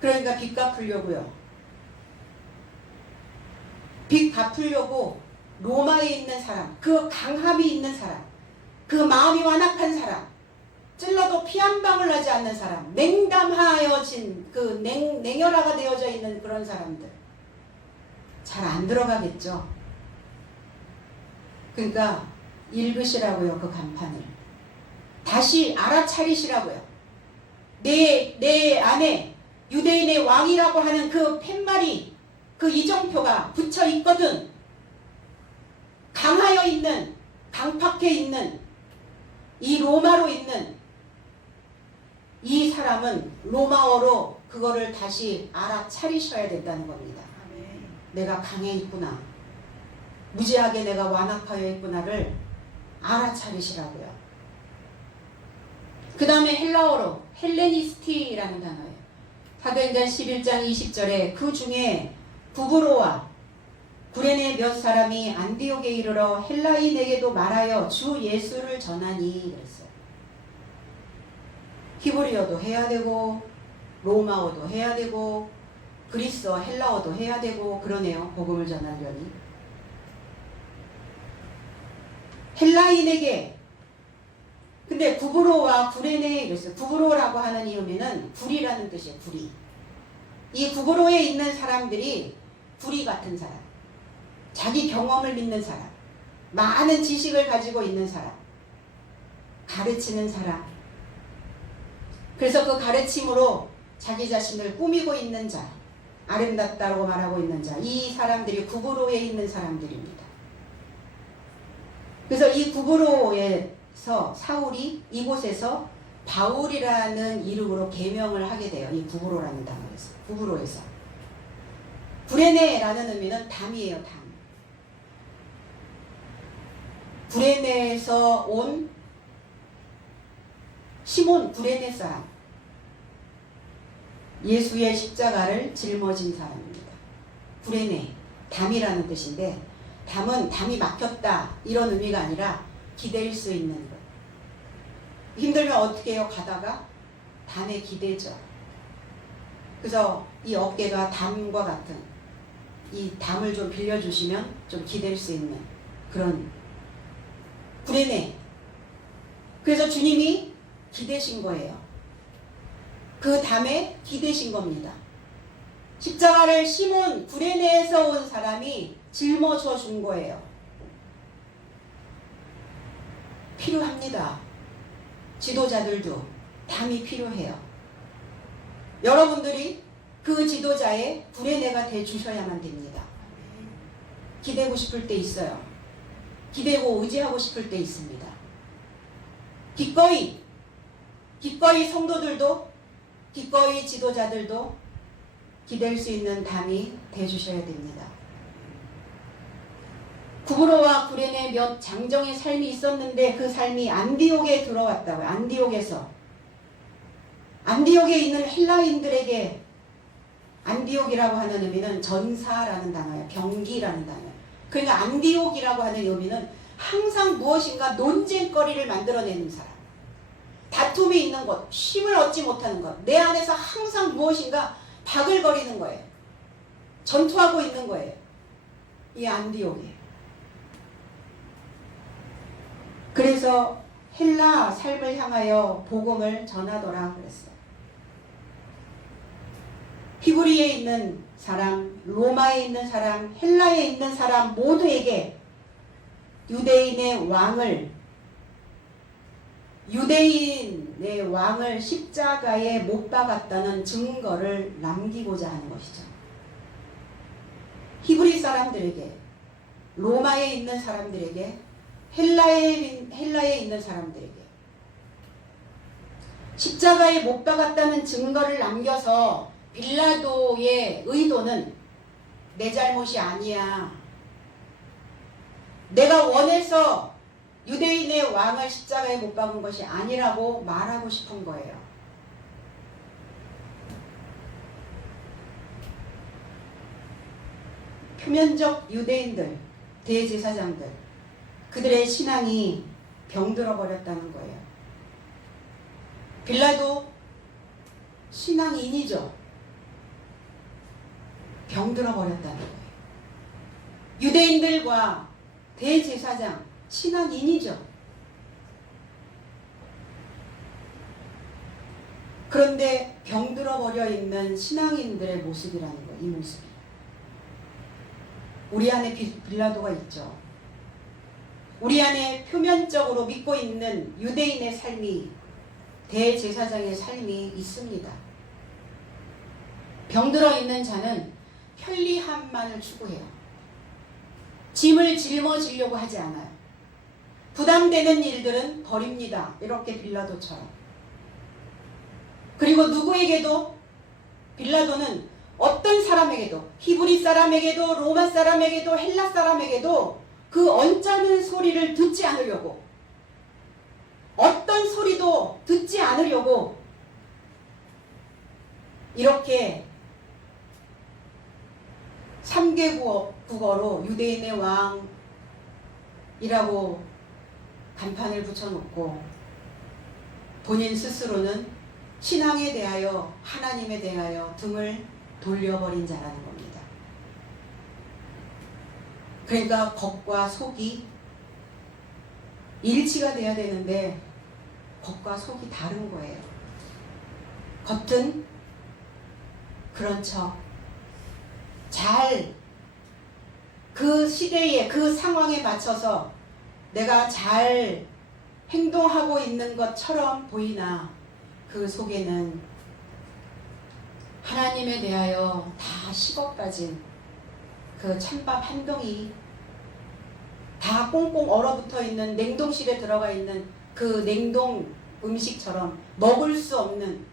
그러니까 빚 갚으려고요. 빚 갚으려고 로마에 있는 사람, 그 강함이 있는 사람, 그 마음이 완악한 사람, 찔러도 피 한 방울 나지 않는 사람, 냉담하여진 그 냉혈화가 되어져 있는 그런 사람들 잘 안 들어가겠죠. 그러니까 읽으시라고요. 그 간판을 다시 알아차리시라고요. 내 안에 유대인의 왕이라고 하는 그 팻말이, 그 이정표가 붙여 있거든. 강하여 있는, 강팍해 있는, 이 로마로 있는 이 사람은 로마어로 그거를 다시 알아차리셔야 된다는 겁니다. 내가 강해 있구나. 무지하게 내가 완악하여 있구나를 알아차리시라고요. 그 다음에 헬라어로 헬레니스티라는 단어예요. 사도행전 11장 20절에 그 중에 구브로와 구레네 몇 사람이 안디옥에 이르러 헬라인에게도 말하여 주 예수를 전하니 그랬어요. 히브리어도 해야 되고 로마어도 해야 되고 그리스어 헬라어도 해야 되고 그러네요. 복음을 전하려니. 헬라인에게. 근데 구브로와 구레네 이랬어요. 구브로라고 하는 이름에는 구리라는 뜻이에요. 구리. 이 구브로에 있는 사람들이 구리 같은 사람, 자기 경험을 믿는 사람, 많은 지식을 가지고 있는 사람, 가르치는 사람. 그래서 그 가르침으로 자기 자신을 꾸미고 있는 자, 아름답다고 말하고 있는 자, 이 사람들이 구브로에 있는 사람들입니다. 그래서 이 구브로에서 사울이 이곳에서 바울이라는 이름으로 계명을 하게 돼요. 이 구브로라는 단어에서. 구브로에서. 구레네라는 의미는 담이에요. 담. 구레네에서 온 시몬, 구레네 사람. 예수의 십자가를 짊어진 사람입니다. 구레네, 담이라는 뜻인데, 담은 담이 막혔다 이런 의미가 아니라 기댈 수 있는 것. 힘들면 어떻게 해요? 가다가 담에 기대죠. 그래서 이 어깨가 담과 같은, 이 담을 좀 빌려주시면 좀 기댈 수 있는 그런 구레네. 그래서 주님이 기대신 거예요. 그 담에 기대신 겁니다. 십자가를 시몬 구레네에서 온 사람이 짊어져 준 거예요. 필요합니다. 지도자들도 담이 필요해요. 여러분들이 그 지도자의 구레네가 돼 주셔야만 됩니다. 기대고 싶을 때 있어요. 기대고 의지하고 싶을 때 있습니다. 기꺼이 성도들도, 기꺼이 지도자들도 기댈 수 있는 담이 돼 주셔야 됩니다. 구브로와 구레네 몇 장정의 삶이 있었는데 그 삶이 안디옥에 들어왔다고요. 안디옥에 있는 헬라인들에게, 안디옥이라고 하는 의미는 전사라는 단어예요. 병기라는 단어예요. 그러니까 안디옥이라고 하는 의미는 항상 무엇인가 논쟁거리를 만들어내는 사람, 다툼이 있는 것, 쉼을 얻지 못하는 것, 내 안에서 항상 무엇인가 바글거리는 거예요. 전투하고 있는 거예요. 이 안디옥이에요. 그래서 헬라 삶을 향하여 복음을 전하더라 그랬어요. 히브리에 있는 사람, 로마에 있는 사람, 헬라에 있는 사람 모두에게 유대인의 왕을 십자가에 못 박았다는 증거를 남기고자 하는 것이죠. 히브리 사람들에게, 로마에 있는 사람들에게, 헬라에 있는 사람들에게 십자가에 못 박았다는 증거를 남겨서 빌라도의 의도는 내 잘못이 아니야, 내가 원해서 유대인의 왕을 십자가에 못 박은 것이 아니라고 말하고 싶은 거예요. 표면적 유대인들, 대제사장들, 그들의 신앙이 병들어 버렸다는 거예요. 빌라도 신앙인이죠. 병들어 버렸다는 거예요. 유대인들과 대제사장, 신앙인이죠. 그런데 병들어 버려 있는 신앙인들의 모습이라는 거예요. 이 모습이. 우리 안에 빌라도가 있죠. 우리 안에 표면적으로 믿고 있는 유대인의 삶이, 대제사장의 삶이 있습니다. 병들어 있는 자는 편리함만을 추구해요. 짐을 짊어지려고 하지 않아요. 부담되는 일들은 버립니다. 이렇게 빌라도처럼. 그리고 누구에게도, 빌라도는 어떤 사람에게도, 히브리 사람에게도, 로마 사람에게도, 헬라 사람에게도 그 언짢은 소리를 듣지 않으려고, 어떤 소리도 듣지 않으려고 이렇게 3개 국어로 유대인의 왕이라고 간판을 붙여놓고 본인 스스로는 신앙에 대하여, 하나님에 대하여 등을 돌려버린 자라는 겁니다. 그러니까 겉과 속이 일치가 돼야 되는데 겉과 속이 다른 거예요. 겉은 그런 척 잘 그 시대에, 그 상황에 맞춰서 내가 잘 행동하고 있는 것처럼 보이나 그 속에는 하나님에 대하여 다 식어 빠진 그 찬밥 한 덩이, 다 꽁꽁 얼어붙어 있는 냉동실에 들어가 있는 그 냉동 음식처럼 먹을 수 없는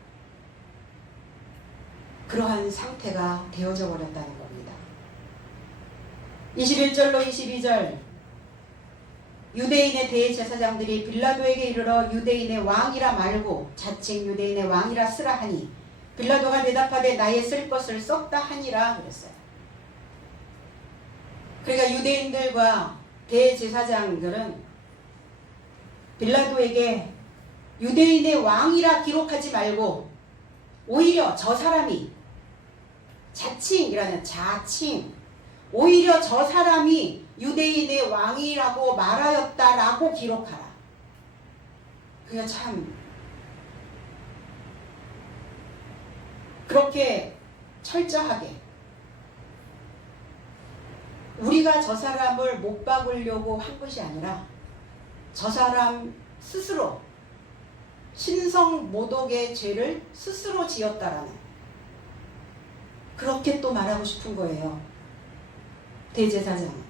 그러한 상태가 되어져 버렸다는 겁니다. 21절로 22절, 유대인의 대제사장들이 빌라도에게 이르러 유대인의 왕이라 말고 자칭 유대인의 왕이라 쓰라 하니 빌라도가 대답하되 나의 쓸 것을 썼다 하니라 그랬어요. 그러니까 유대인들과 대제사장들은 빌라도에게 유대인의 왕이라 기록하지 말고 오히려 저 사람이 자칭이라는 자칭, 오히려 저 사람이 유대인의 왕이라고 말하였다라고 기록하라. 그냥 참 그렇게 철저하게 우리가 저 사람을 못 박으려고 한 것이 아니라 저 사람 스스로 신성모독의 죄를 스스로 지었다라는, 그렇게 또 말하고 싶은 거예요, 대제사장은.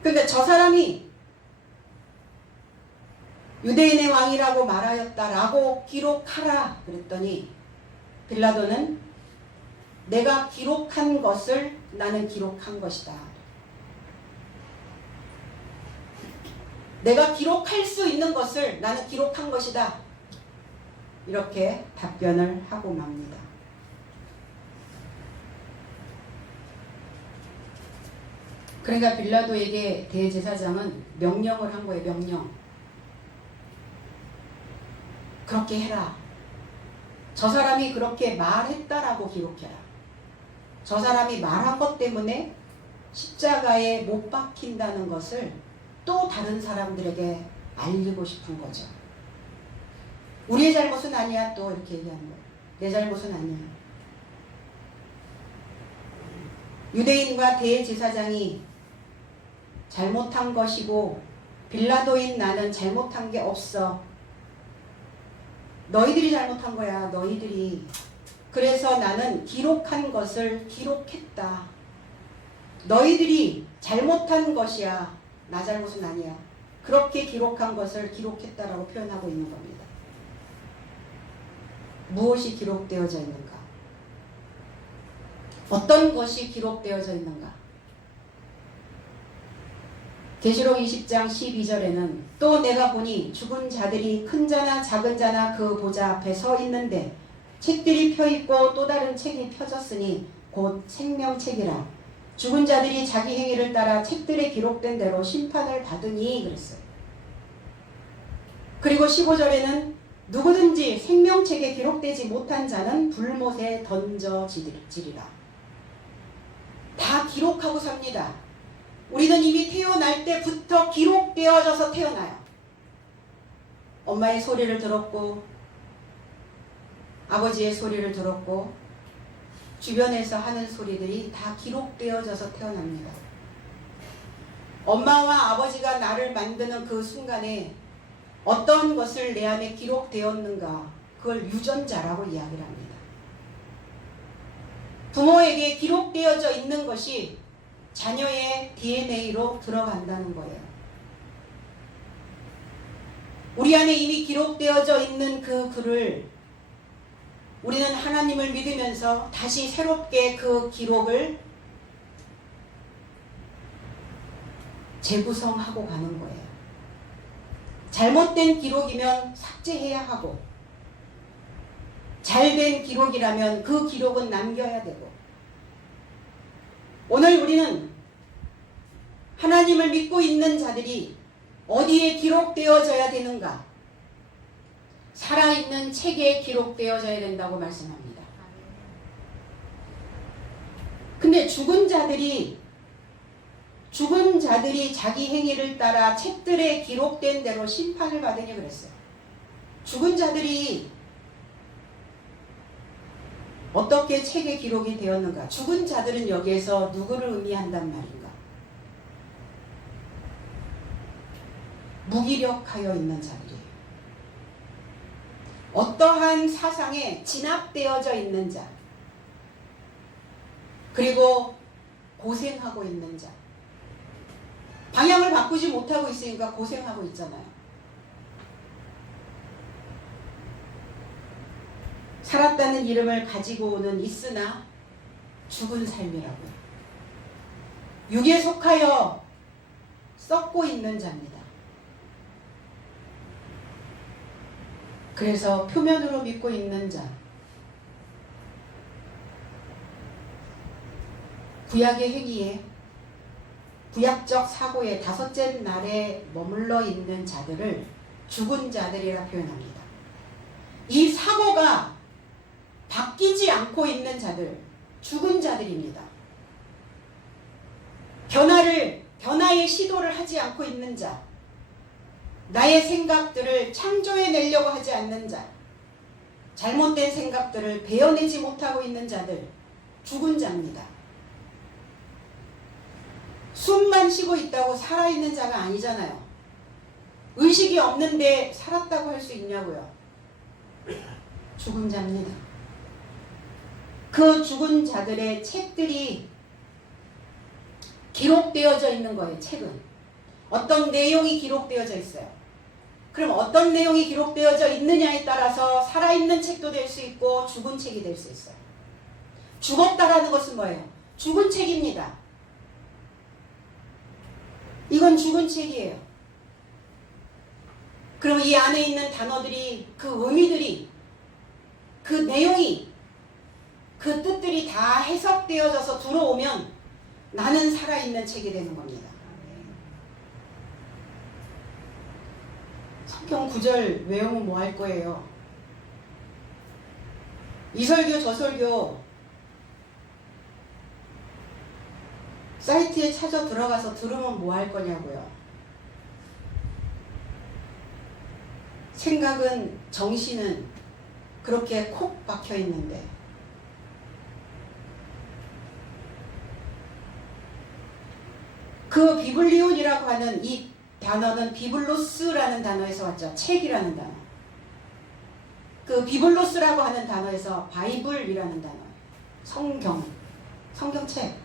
그러니까 저 사람이 유대인의 왕이라고 말하였다라고 기록하라 그랬더니 빌라도는 내가 기록한 것을 나는 기록한 것이다. 내가 기록할 수 있는 것을 나는 기록한 것이다. 이렇게 답변을 하고 맙니다. 그러니까 빌라도에게 대제사장은 명령을 한 거예요. 명령. 그렇게 해라. 저 사람이 그렇게 말했다라고 기록해라. 저 사람이 말한 것 때문에 십자가에 못 박힌다는 것을 또 다른 사람들에게 알리고 싶은 거죠. 우리의 잘못은 아니야, 또 이렇게 얘기하는 거예요. 내 잘못은 아니야. 유대인과 대제사장이 잘못한 것이고 빌라도인 나는 잘못한 게 없어. 너희들이 잘못한 거야, 너희들이. 그래서 나는 기록한 것을 기록했다. 너희들이 잘못한 것이야, 나 잘못은 아니야. 그렇게 기록한 것을 기록했다라고 표현하고 있는 겁니다. 무엇이 기록되어져 있는가? 어떤 것이 기록되어져 있는가? 계시록 20장 12절에는 또 내가 보니 죽은 자들이 큰 자나 작은 자나 그 보좌 앞에 서 있는데 책들이 펴있고 또 다른 책이 펴졌으니 곧 생명책이라. 죽은 자들이 자기 행위를 따라 책들에 기록된 대로 심판을 받으니 그랬어요. 그리고 15절에는 누구든지 생명책에 기록되지 못한 자는 불못에 던져지리라. 다 기록하고 삽니다. 우리는 이미 태어날 때부터 기록되어져서 태어나요. 엄마의 소리를 들었고 아버지의 소리를 들었고 주변에서 하는 소리들이 다 기록되어져서 태어납니다. 엄마와 아버지가 나를 만드는 그 순간에 어떤 것을 내 안에 기록되었는가, 그걸 유전자라고 이야기를 합니다. 부모에게 기록되어져 있는 것이 자녀의 DNA로 들어간다는 거예요. 우리 안에 이미 기록되어져 있는 그 글을 우리는 하나님을 믿으면서 다시 새롭게 그 기록을 재구성하고 가는 거예요. 잘못된 기록이면 삭제해야 하고, 잘된 기록이라면 그 기록은 남겨야 되고, 오늘 우리는 하나님을 믿고 있는 자들이 어디에 기록되어져야 되는가? 살아있는 책에 기록되어져야 된다고 말씀합니다. 근데 죽은 자들이 자기 행위를 따라 책들에 기록된 대로 심판을 받으니 그랬어요. 죽은 자들이 어떻게 책에 기록이 되었는가? 죽은 자들은 여기에서 누구를 의미한단 말인가? 무기력하여 있는 자들이에요. 어떠한 사상에 진압되어져 있는 자, 그리고 고생하고 있는 자. 방향을 바꾸지 못하고 있으니까 고생하고 있잖아요. 살았다는 이름을 가지고는 있으나 죽은 삶이라고요. 육에 속하여 썩고 있는 자입니다. 그래서 표면으로 믿고 있는 자, 구약의 행위에, 구약적 사고의 다섯째 날에 머물러 있는 자들을 죽은 자들이라 표현합니다. 이 사고가 바뀌지 않고 있는 자들, 죽은 자들입니다. 변화의 시도를 하지 않고 있는 자, 나의 생각들을 창조해내려고 하지 않는 자, 잘못된 생각들을 베어내지 못하고 있는 자들, 죽은 자입니다. 숨만 쉬고 있다고 살아있는 자가 아니잖아요. 의식이 없는데 살았다고 할 수 있냐고요. 죽은 자입니다. 그 죽은 자들의 책들이 기록되어져 있는 거예요. 책은 어떤 내용이 기록되어져 있어요. 그럼 어떤 내용이 기록되어져 있느냐에 따라서 살아있는 책도 될 수 있고 죽은 책이 될 수 있어요. 죽었다라는 것은 뭐예요? 죽은 책입니다. 이건 죽은 책이에요. 그럼 이 안에 있는 단어들이, 그 의미들이, 그 내용이, 그 뜻들이 다 해석되어져서 들어오면 나는 살아있는 책이 되는 겁니다. 성경 구절 외우면 뭐 할 거예요? 이 설교 저 설교 사이트에 찾아 들어가서 들으면 뭐 할 거냐고요. 생각은, 정신은 그렇게 콕 박혀 있는데 그 비블리온이라고 하는 이 단어는 비블로스라는 단어에서 왔죠. 책이라는 단어. 그 비블로스라고 하는 단어에서 바이블이라는 단어. 성경책.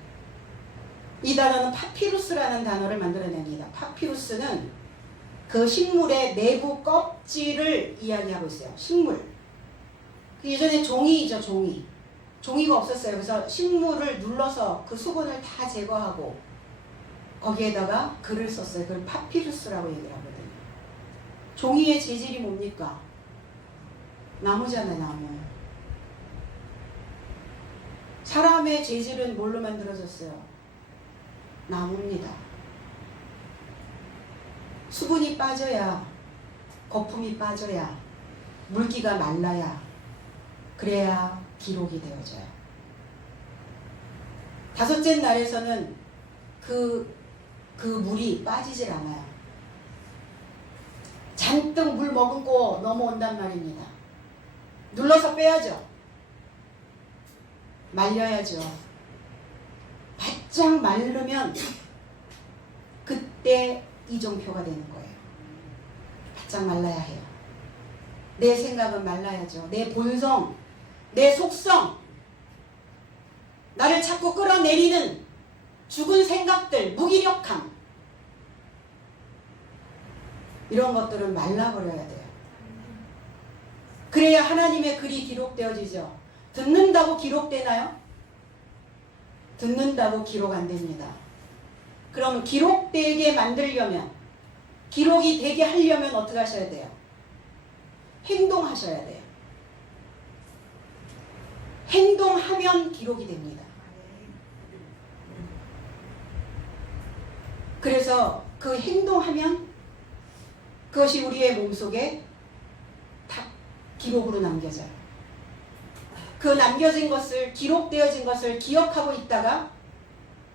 이 단어는 파피루스라는 단어를 만들어냅니다. 파피루스는 그 식물의 내부 껍질을 이야기하고 있어요. 식물. 그 예전에 종이죠, 종이. 종이가 없었어요. 그래서 식물을 눌러서 그 수분을 다 제거하고 거기에다가 글을 썼어요. 그걸 파피루스라고 얘기를 하거든요. 종이의 재질이 뭡니까? 나무잖아요, 나무. 사람의 재질은 뭘로 만들어졌어요? 나무입니다. 수분이 빠져야, 거품이 빠져야, 물기가 말라야, 그래야 기록이 되어져요. 다섯째 날에서는 그 물이 빠지질 않아요. 잔뜩 물 머금고 넘어온단 말입니다. 눌러서 빼야죠. 말려야죠. 바짝 마르면 그때 이정표가 되는 거예요. 바짝 말라야 해요. 내 생각은 말라야죠. 내 본성, 내 속성, 나를 자꾸 끌어내리는 죽은 생각들, 무기력함, 이런 것들은 말라버려야 돼요. 그래야 하나님의 글이 기록되어지죠. 듣는다고 기록되나요? 듣는다고 기록 안 됩니다. 그럼 기록되게 만들려면, 기록이 되게 하려면 어떻게 하셔야 돼요? 행동하셔야 돼요. 행동하면 기록이 됩니다. 그래서 그 행동하면 그것이 우리의 몸속에 다 기록으로 남겨져요. 그 남겨진 것을, 기록되어진 것을 기억하고 있다가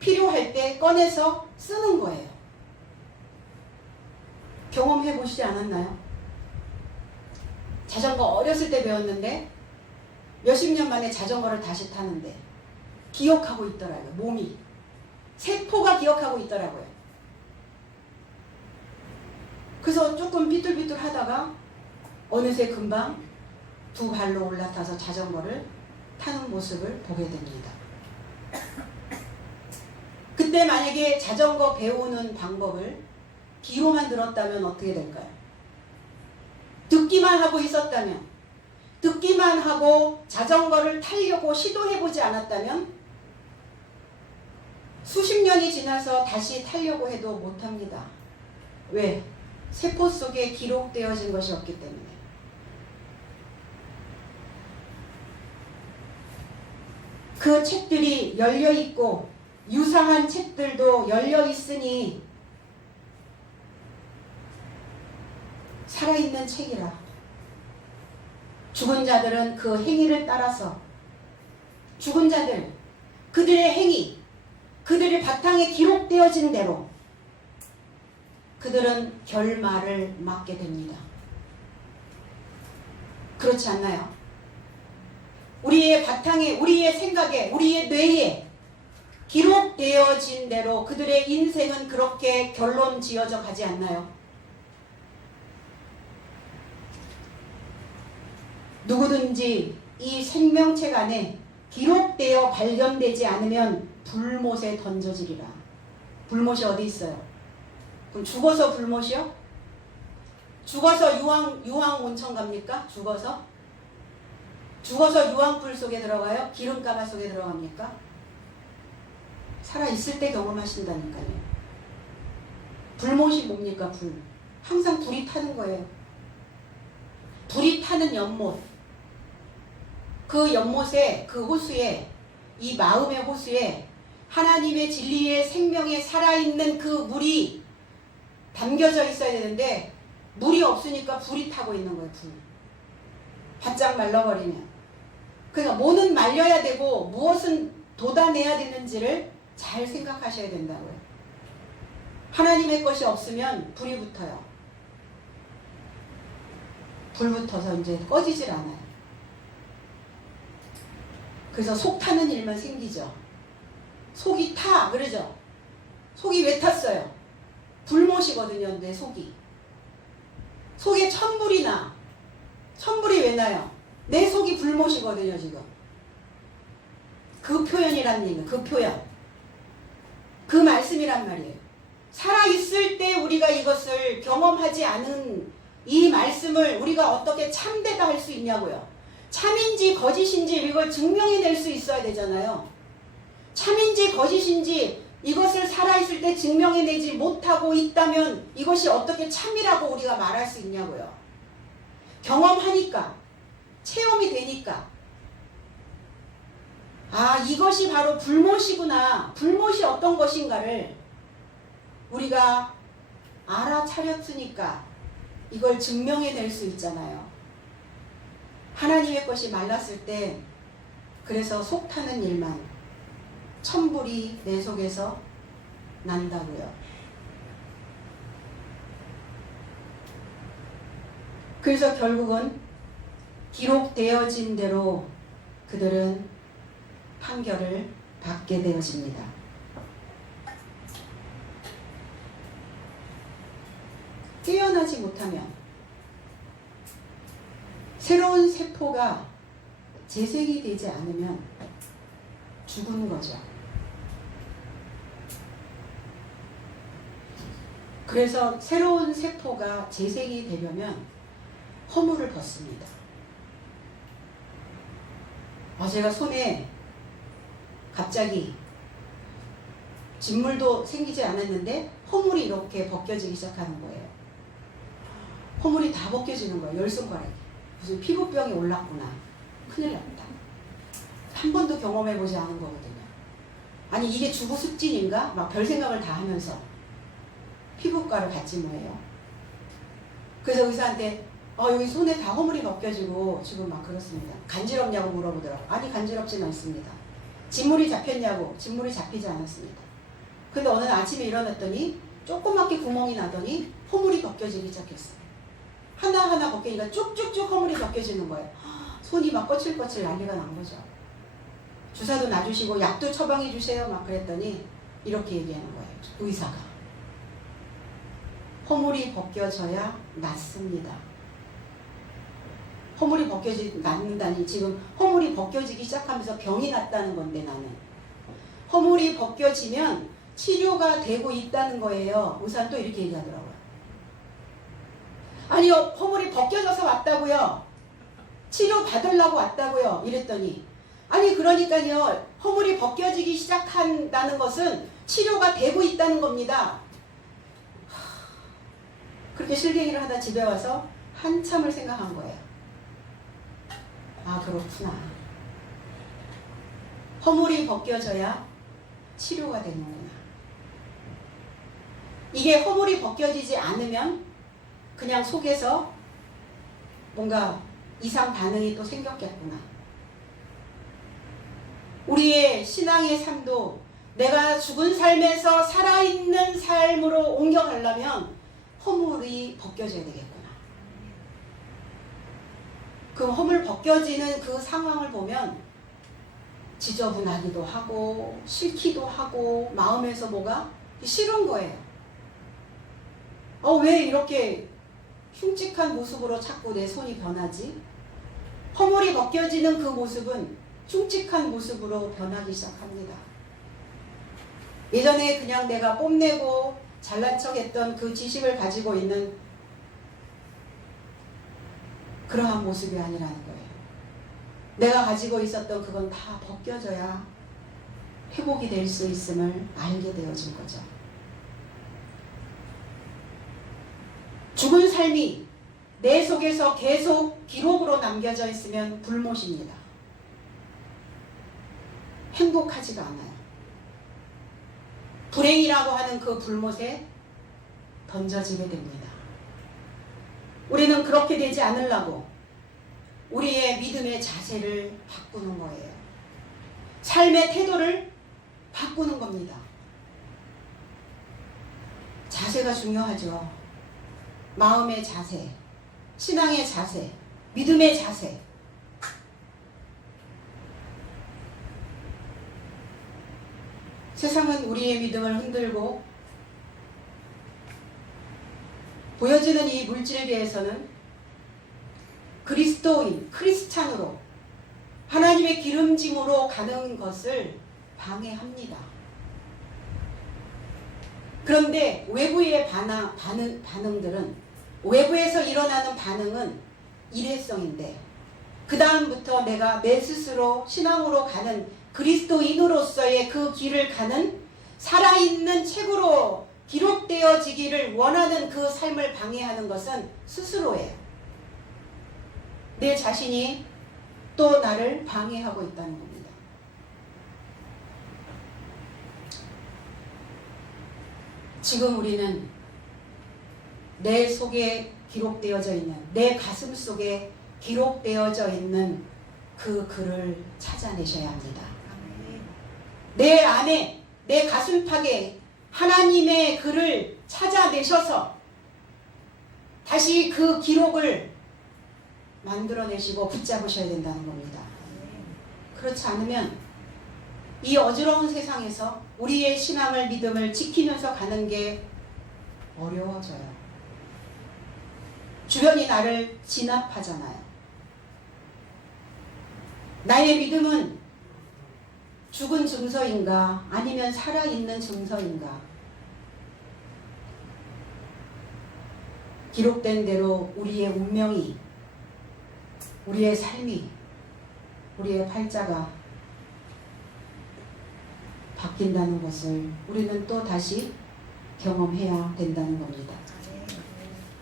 필요할 때 꺼내서 쓰는 거예요. 경험해 보시지 않았나요? 자전거 어렸을 때 배웠는데 몇십 년 만에 자전거를 다시 타는데 기억하고 있더라고요. 몸이. 세포가 기억하고 있더라고요. 그래서 조금 삐뚤삐뚤 하다가 어느새 금방 두 발로 올라타서 자전거를 타는 모습을 보게 됩니다. 그때 만약에 자전거 배우는 방법을 귀로만 들었다면 어떻게 될까요? 듣기만 하고 있었다면, 듣기만 하고 자전거를 타려고 시도해보지 않았다면 수십 년이 지나서 다시 타려고 해도 못합니다. 왜? 세포 속에 기록되어진 것이 없기 때문에. 그 책들이 열려있고 유사한 책들도 열려있으니 살아있는 책이라 죽은 자들은 그 행위를 따라서 죽은 자들, 그들의 행위, 그들의 바탕에 기록되어진 대로 그들은 결말을 맞게 됩니다. 그렇지 않나요? 우리의 바탕에, 우리의 생각에, 우리의 뇌에 기록되어진 대로 그들의 인생은 그렇게 결론 지어져 가지 않나요? 누구든지 이 생명책 안에 기록되어 발견되지 않으면 불못에 던져지리라. 불못이 어디 있어요? 그럼 죽어서 불못이요? 죽어서 유황 온천 갑니까? 죽어서 유황불 속에 들어가요? 기름가마 속에 들어갑니까? 살아있을 때 경험하신다니까요. 불못이 뭡니까? 불. 항상 불이 타는 거예요. 불이 타는 연못. 그 연못에, 그 호수에, 이 마음의 호수에 하나님의 진리의 생명에 살아있는 그 물이 담겨져 있어야 되는데 물이 없으니까 불이 타고 있는 거예요. 불. 바짝 말라버리면. 그러니까 뭐는 말려야 되고 무엇은 돋아내야 되는지를 잘 생각하셔야 된다고요. 하나님의 것이 없으면 불이 붙어요. 불 붙어서 이제 꺼지질 않아요. 그래서 속 타는 일만 생기죠. 속이 타 그러죠. 속이 왜 탔어요? 불못이거든요. 내 속이. 속에 천불이 나. 천불이 왜 나요? 내 속이 불못이거든요. 지금. 그 표현이란 얘기예요. 그 표현. 그 말씀이란 말이에요. 살아있을 때 우리가 이것을 경험하지 않은 이 말씀을 우리가 어떻게 참되다 할 수 있냐고요. 참인지 거짓인지 이걸 증명해낼 수 있어야 되잖아요. 참인지 거짓인지 이것을 살아있을 때 증명해내지 못하고 있다면 이것이 어떻게 참이라고 우리가 말할 수 있냐고요. 경험하니까, 체험이 되니까, 아, 이것이 바로 불못이구나, 불못이 어떤 것인가를 우리가 알아차렸으니까 이걸 증명해낼 수 있잖아요. 하나님의 것이 말랐을 때 그래서 속 타는 일만, 천불이 내 속에서 난다고요. 그래서 결국은 기록되어진 대로 그들은 판결을 받게 되어집니다. 깨어나지 못하면 새로운 세포가 재생이 되지 않으면 죽은 거죠. 그래서 새로운 세포가 재생이 되려면 허물을 벗습니다. 제가 손에 갑자기 진물도 생기지 않았는데 허물이 이렇게 벗겨지기 시작하는 거예요. 허물이 다 벗겨지는 거예요. 열 손가락이. 무슨 피부병이 올랐구나. 큰일 났다. 한 번도 경험해보지 않은 거거든요. 아니 이게 주부습진인가? 막 별 생각을 다 하면서 피부과를 갔지 뭐예요. 그래서 의사한테 여기 손에 다 허물이 벗겨지고 지금 막 그렇습니다. 간지럽냐고 물어보더라고요. 아니 간지럽진 않습니다. 진물이 잡혔냐고. 진물이 잡히지 않았습니다. 근데 어느 날 아침에 일어났더니 조그맣게 구멍이 나더니 허물이 벗겨지기 시작했어요. 하나하나 벗기니까 쭉쭉쭉 허물이 벗겨지는 거예요. 손이 막 거칠거칠 난리가 난 거죠. 주사도 놔주시고 약도 처방해 주세요 막 그랬더니 이렇게 얘기하는 거예요. 의사가. 허물이 벗겨져야 낫습니다. 허물이 낫는다니, 지금 허물이 벗겨지기 시작하면서 병이 났다는 건데 나는. 허물이 벗겨지면 치료가 되고 있다는 거예요. 의사는 또 이렇게 얘기하더라고요. 아니요, 허물이 벗겨져서 왔다고요. 치료 받으려고 왔다고요. 이랬더니 아니 그러니까요, 허물이 벗겨지기 시작한다는 것은 치료가 되고 있다는 겁니다. 그렇게 실갱이를 하다 집에 와서 한참을 생각한 거예요. 아, 그렇구나. 허물이 벗겨져야 치료가 되는구나. 이게 허물이 벗겨지지 않으면 그냥 속에서 뭔가 이상 반응이 또 생겼겠구나. 우리의 신앙의 삶도 내가 죽은 삶에서 살아있는 삶으로 옮겨가려면 허물이 벗겨져야 되겠구나. 그 허물 벗겨지는 그 상황을 보면 지저분하기도 하고 싫기도 하고 마음에서 뭐가 싫은 거예요. 왜 이렇게 흉측한 모습으로 자꾸 내 손이 변하지? 허물이 벗겨지는 그 모습은 흉측한 모습으로 변하기 시작합니다. 예전에 그냥 내가 뽐내고 잘난 척했던 그 지식을 가지고 있는 그러한 모습이 아니라는 거예요. 내가 가지고 있었던 그건 다 벗겨져야 회복이 될 수 있음을 알게 되어진 거죠. 죽은 삶이 내 속에서 계속 기록으로 남겨져 있으면 불못입니다. 행복하지가 않아요. 불행이라고 하는 그 불못에 던져지게 됩니다. 우리는 그렇게 되지 않으려고 우리의 믿음의 자세를 바꾸는 거예요. 삶의 태도를 바꾸는 겁니다. 자세가 중요하죠. 마음의 자세, 신앙의 자세, 믿음의 자세. 세상은 우리의 믿음을 흔들고 보여지는 이 물질계에서는 그리스도인, 크리스찬으로 하나님의 기름짐으로 가는 것을 방해합니다. 그런데 외부의 반응들은, 외부에서 일어나는 반응은 일회성인데 그 다음부터 내가 내 스스로 신앙으로 가는 그리스도인으로서의 그 길을 가는 살아있는 책으로 기록되어지기를 원하는 그 삶을 방해하는 것은 스스로예요. 내 자신이 또 나를 방해하고 있다는 겁니다. 지금 우리는 내 속에 기록되어져 있는, 내 가슴 속에 기록되어져 있는 그 글을 찾아내셔야 합니다. 내 안에, 내 가슴팍에 하나님의 글을 찾아내셔서 다시 그 기록을 만들어내시고 붙잡으셔야 된다는 겁니다. 그렇지 않으면 이 어지러운 세상에서 우리의 신앙을, 믿음을 지키면서 가는 게 어려워져요. 주변이 나를 진압하잖아요. 나의 믿음은 죽은 증서인가 아니면 살아있는 증서인가? 기록된 대로 우리의 운명이, 우리의 삶이, 우리의 팔자가 바뀐다는 것을 우리는 또 다시 경험해야 된다는 겁니다.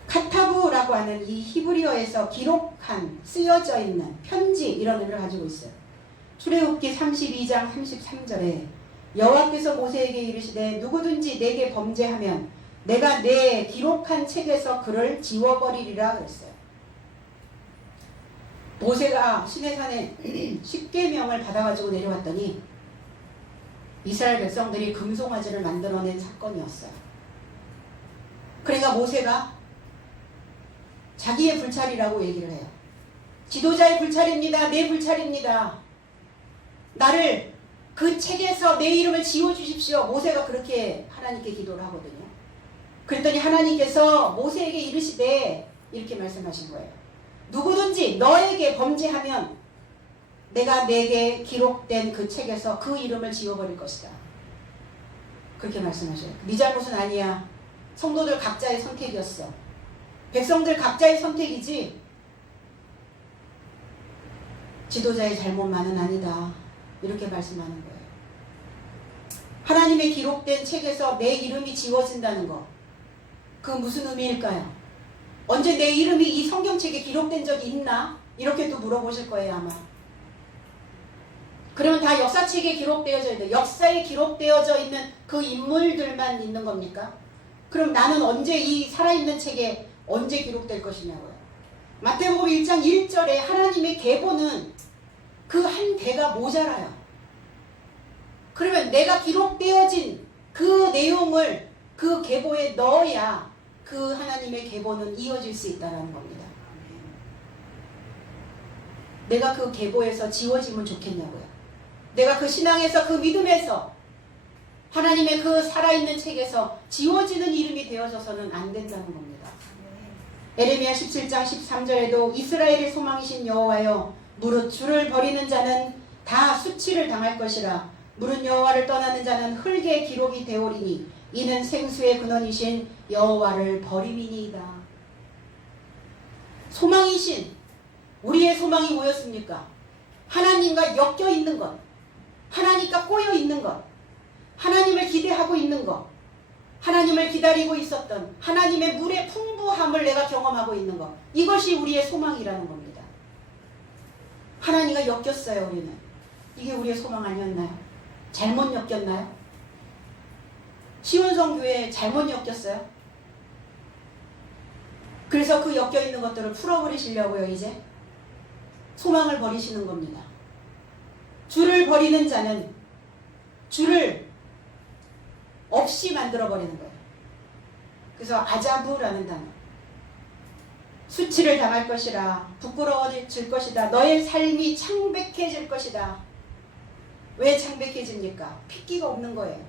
카타부라고 하는 이 히브리어에서 기록한, 쓰여져 있는 편지, 이런 의미를 가지고 있어요. 출애굽기 32장 33절에 여호와께서 모세에게 이르시되 누구든지 내게 범죄하면 내가 내 기록한 책에서 그를 지워버리리라 그랬어요. 모세가 시내산에 십계명을 받아가지고 내려왔더니 이스라엘 백성들이 금송아지를 만들어낸 사건이었어요. 그러니까 모세가 자기의 불찰이라고 얘기를 해요. 지도자의 불찰입니다. 내 불찰입니다. 나를 그 책에서 내 이름을 지워주십시오. 모세가 그렇게 하나님께 기도를 하거든요. 그랬더니 하나님께서 모세에게 이르시되 이렇게 말씀하신 거예요. 누구든지 너에게 범죄하면 내가 내게 기록된 그 책에서 그 이름을 지워버릴 것이다. 그렇게 말씀하셔요. 네 잘못은 아니야. 성도들 각자의 선택이었어. 백성들 각자의 선택이지 지도자의 잘못만은 아니다. 이렇게 말씀하는 거예요. 하나님의 기록된 책에서 내 이름이 지워진다는 거, 그 무슨 의미일까요? 언제 내 이름이 이 성경책에 기록된 적이 있나? 이렇게 또 물어보실 거예요 아마. 그러면 다 역사책에 기록되어져 있는, 역사에 기록되어져 있는 그 인물들만 있는 겁니까? 그럼 나는 언제 이 살아있는 책에 언제 기록될 것이냐고요. 마태복음 1장 1절에 하나님의 계보는 그 한 대가 모자라요. 그러면 내가 기록되어진 그 내용을 그 계보에 넣어야 그 하나님의 계보는 이어질 수 있다는 겁니다. 내가 그 계보에서 지워지면 좋겠냐고요. 내가 그 신앙에서 그 믿음에서 하나님의 그 살아있는 책에서 지워지는 이름이 되어져서는 안 된다는 겁니다. 에레미야 17장 13절에도 이스라엘의 소망이신 여호와여 무릇 주를 버리는 자는 다 수치를 당할 것이라 무릇 여호와를 떠나는 자는 흙의 기록이 되오리니 이는 생수의 근원이신 여호와를 버림이니이다. 소망이신 우리의 소망이 뭐였습니까? 하나님과 엮여 있는 것, 하나님과 꼬여 있는 것, 하나님을 기대하고 있는 것, 하나님을 기다리고 있었던 하나님의 물의 풍부함을 내가 경험하고 있는 것, 이것이 우리의 소망이라는 겁니다. 하나님과 엮였어요. 우리는. 이게 우리의 소망 아니었나요? 잘못 엮였나요? 시온성교회 잘못 엮였어요? 그래서 그 엮여있는 것들을 풀어버리시려고요. 이제 소망을 버리시는 겁니다. 주를 버리는 자는 주를 없이 만들어버리는 거예요. 그래서 아자부라는 단어, 수치를 당할 것이라 부끄러워질 것이다. 너의 삶이 창백해질 것이다. 왜 창백해집니까? 핏기가 없는 거예요.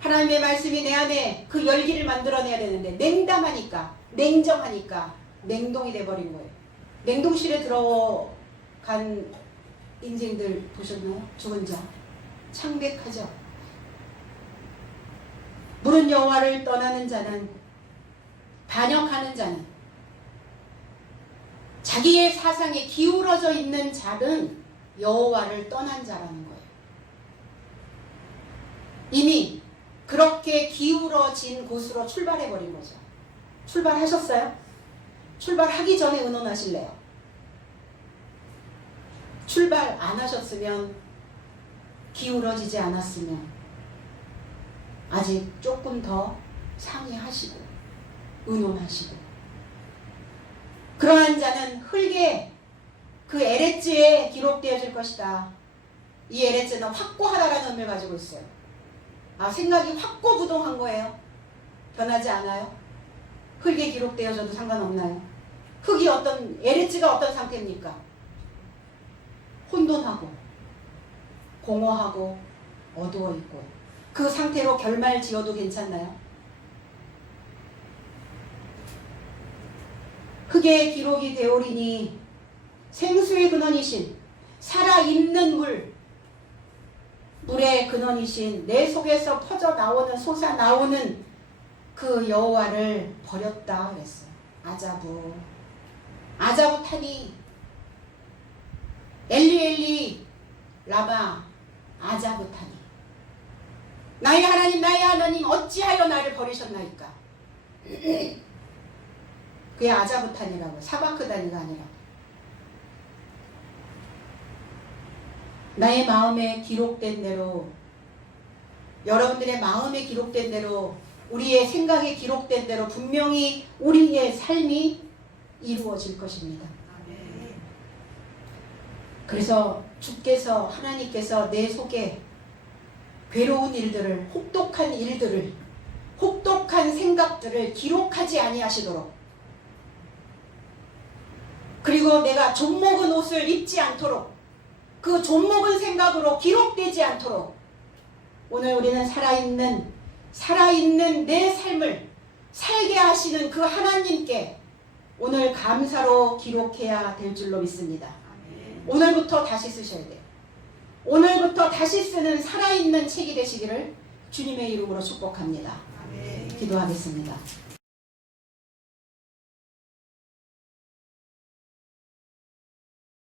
하나님의 말씀이 내 안에 그 열기를 만들어내야 되는데 냉담하니까, 냉정하니까 냉동이 돼버린 거예요. 냉동실에 들어간 인생들 보셨나요? 죽은 자 창백하죠. 물은 여호와를 떠나는 자는, 반역하는 자는, 자기의 사상에 기울어져 있는 자는 여호와를 떠난 자라는 거예요. 이미 그렇게 기울어진 곳으로 출발해버린 거죠. 출발하셨어요? 출발하기 전에 의논하실래요? 출발 안 하셨으면, 기울어지지 않았으면 아직 조금 더 상의하시고 의논하시고, 그러한 자는 흙에 그 에레츠에 기록되어질 것이다. 이 에레츠는 확고하다라는 의미를 가지고 있어요. 생각이 확고부동한 거예요. 변하지 않아요. 흙에 기록되어져도 상관없나요? 흙이 에레츠가 어떤 상태입니까? 혼돈하고 공허하고 어두워 있고, 그 상태로 결말 지어도 괜찮나요? 흙의 기록이 되오리니 생수의 근원이신, 살아있는 물의 근원이신, 내 속에서 퍼져나오는, 솟아나오는 그 여호와를 버렸다 그랬어요. 아자부타니 엘리 라마 아자부타니, 나의 하나님 어찌하여 나를 버리셨나이까. 그게 아자부타니라고요. 사바크다니가 아니라. 나의 마음에 기록된 대로, 여러분들의 마음에 기록된 대로, 우리의 생각에 기록된 대로 분명히 우리의 삶이 이루어질 것입니다. 그래서 주께서, 하나님께서 내 속에 괴로운 일들을, 혹독한 일들을, 혹독한 생각들을 기록하지 아니하시도록, 그리고 내가 좀먹은 옷을 입지 않도록, 그 좀먹은 생각으로 기록되지 않도록, 오늘 우리는 살아있는 내 삶을 살게 하시는 그 하나님께 오늘 감사로 기록해야 될 줄로 믿습니다. 아멘. 오늘부터 다시 쓰셔야 돼요. 오늘부터 다시 쓰는 살아있는 책이 되시기를 주님의 이름으로 축복합니다. 아멘. 기도하겠습니다.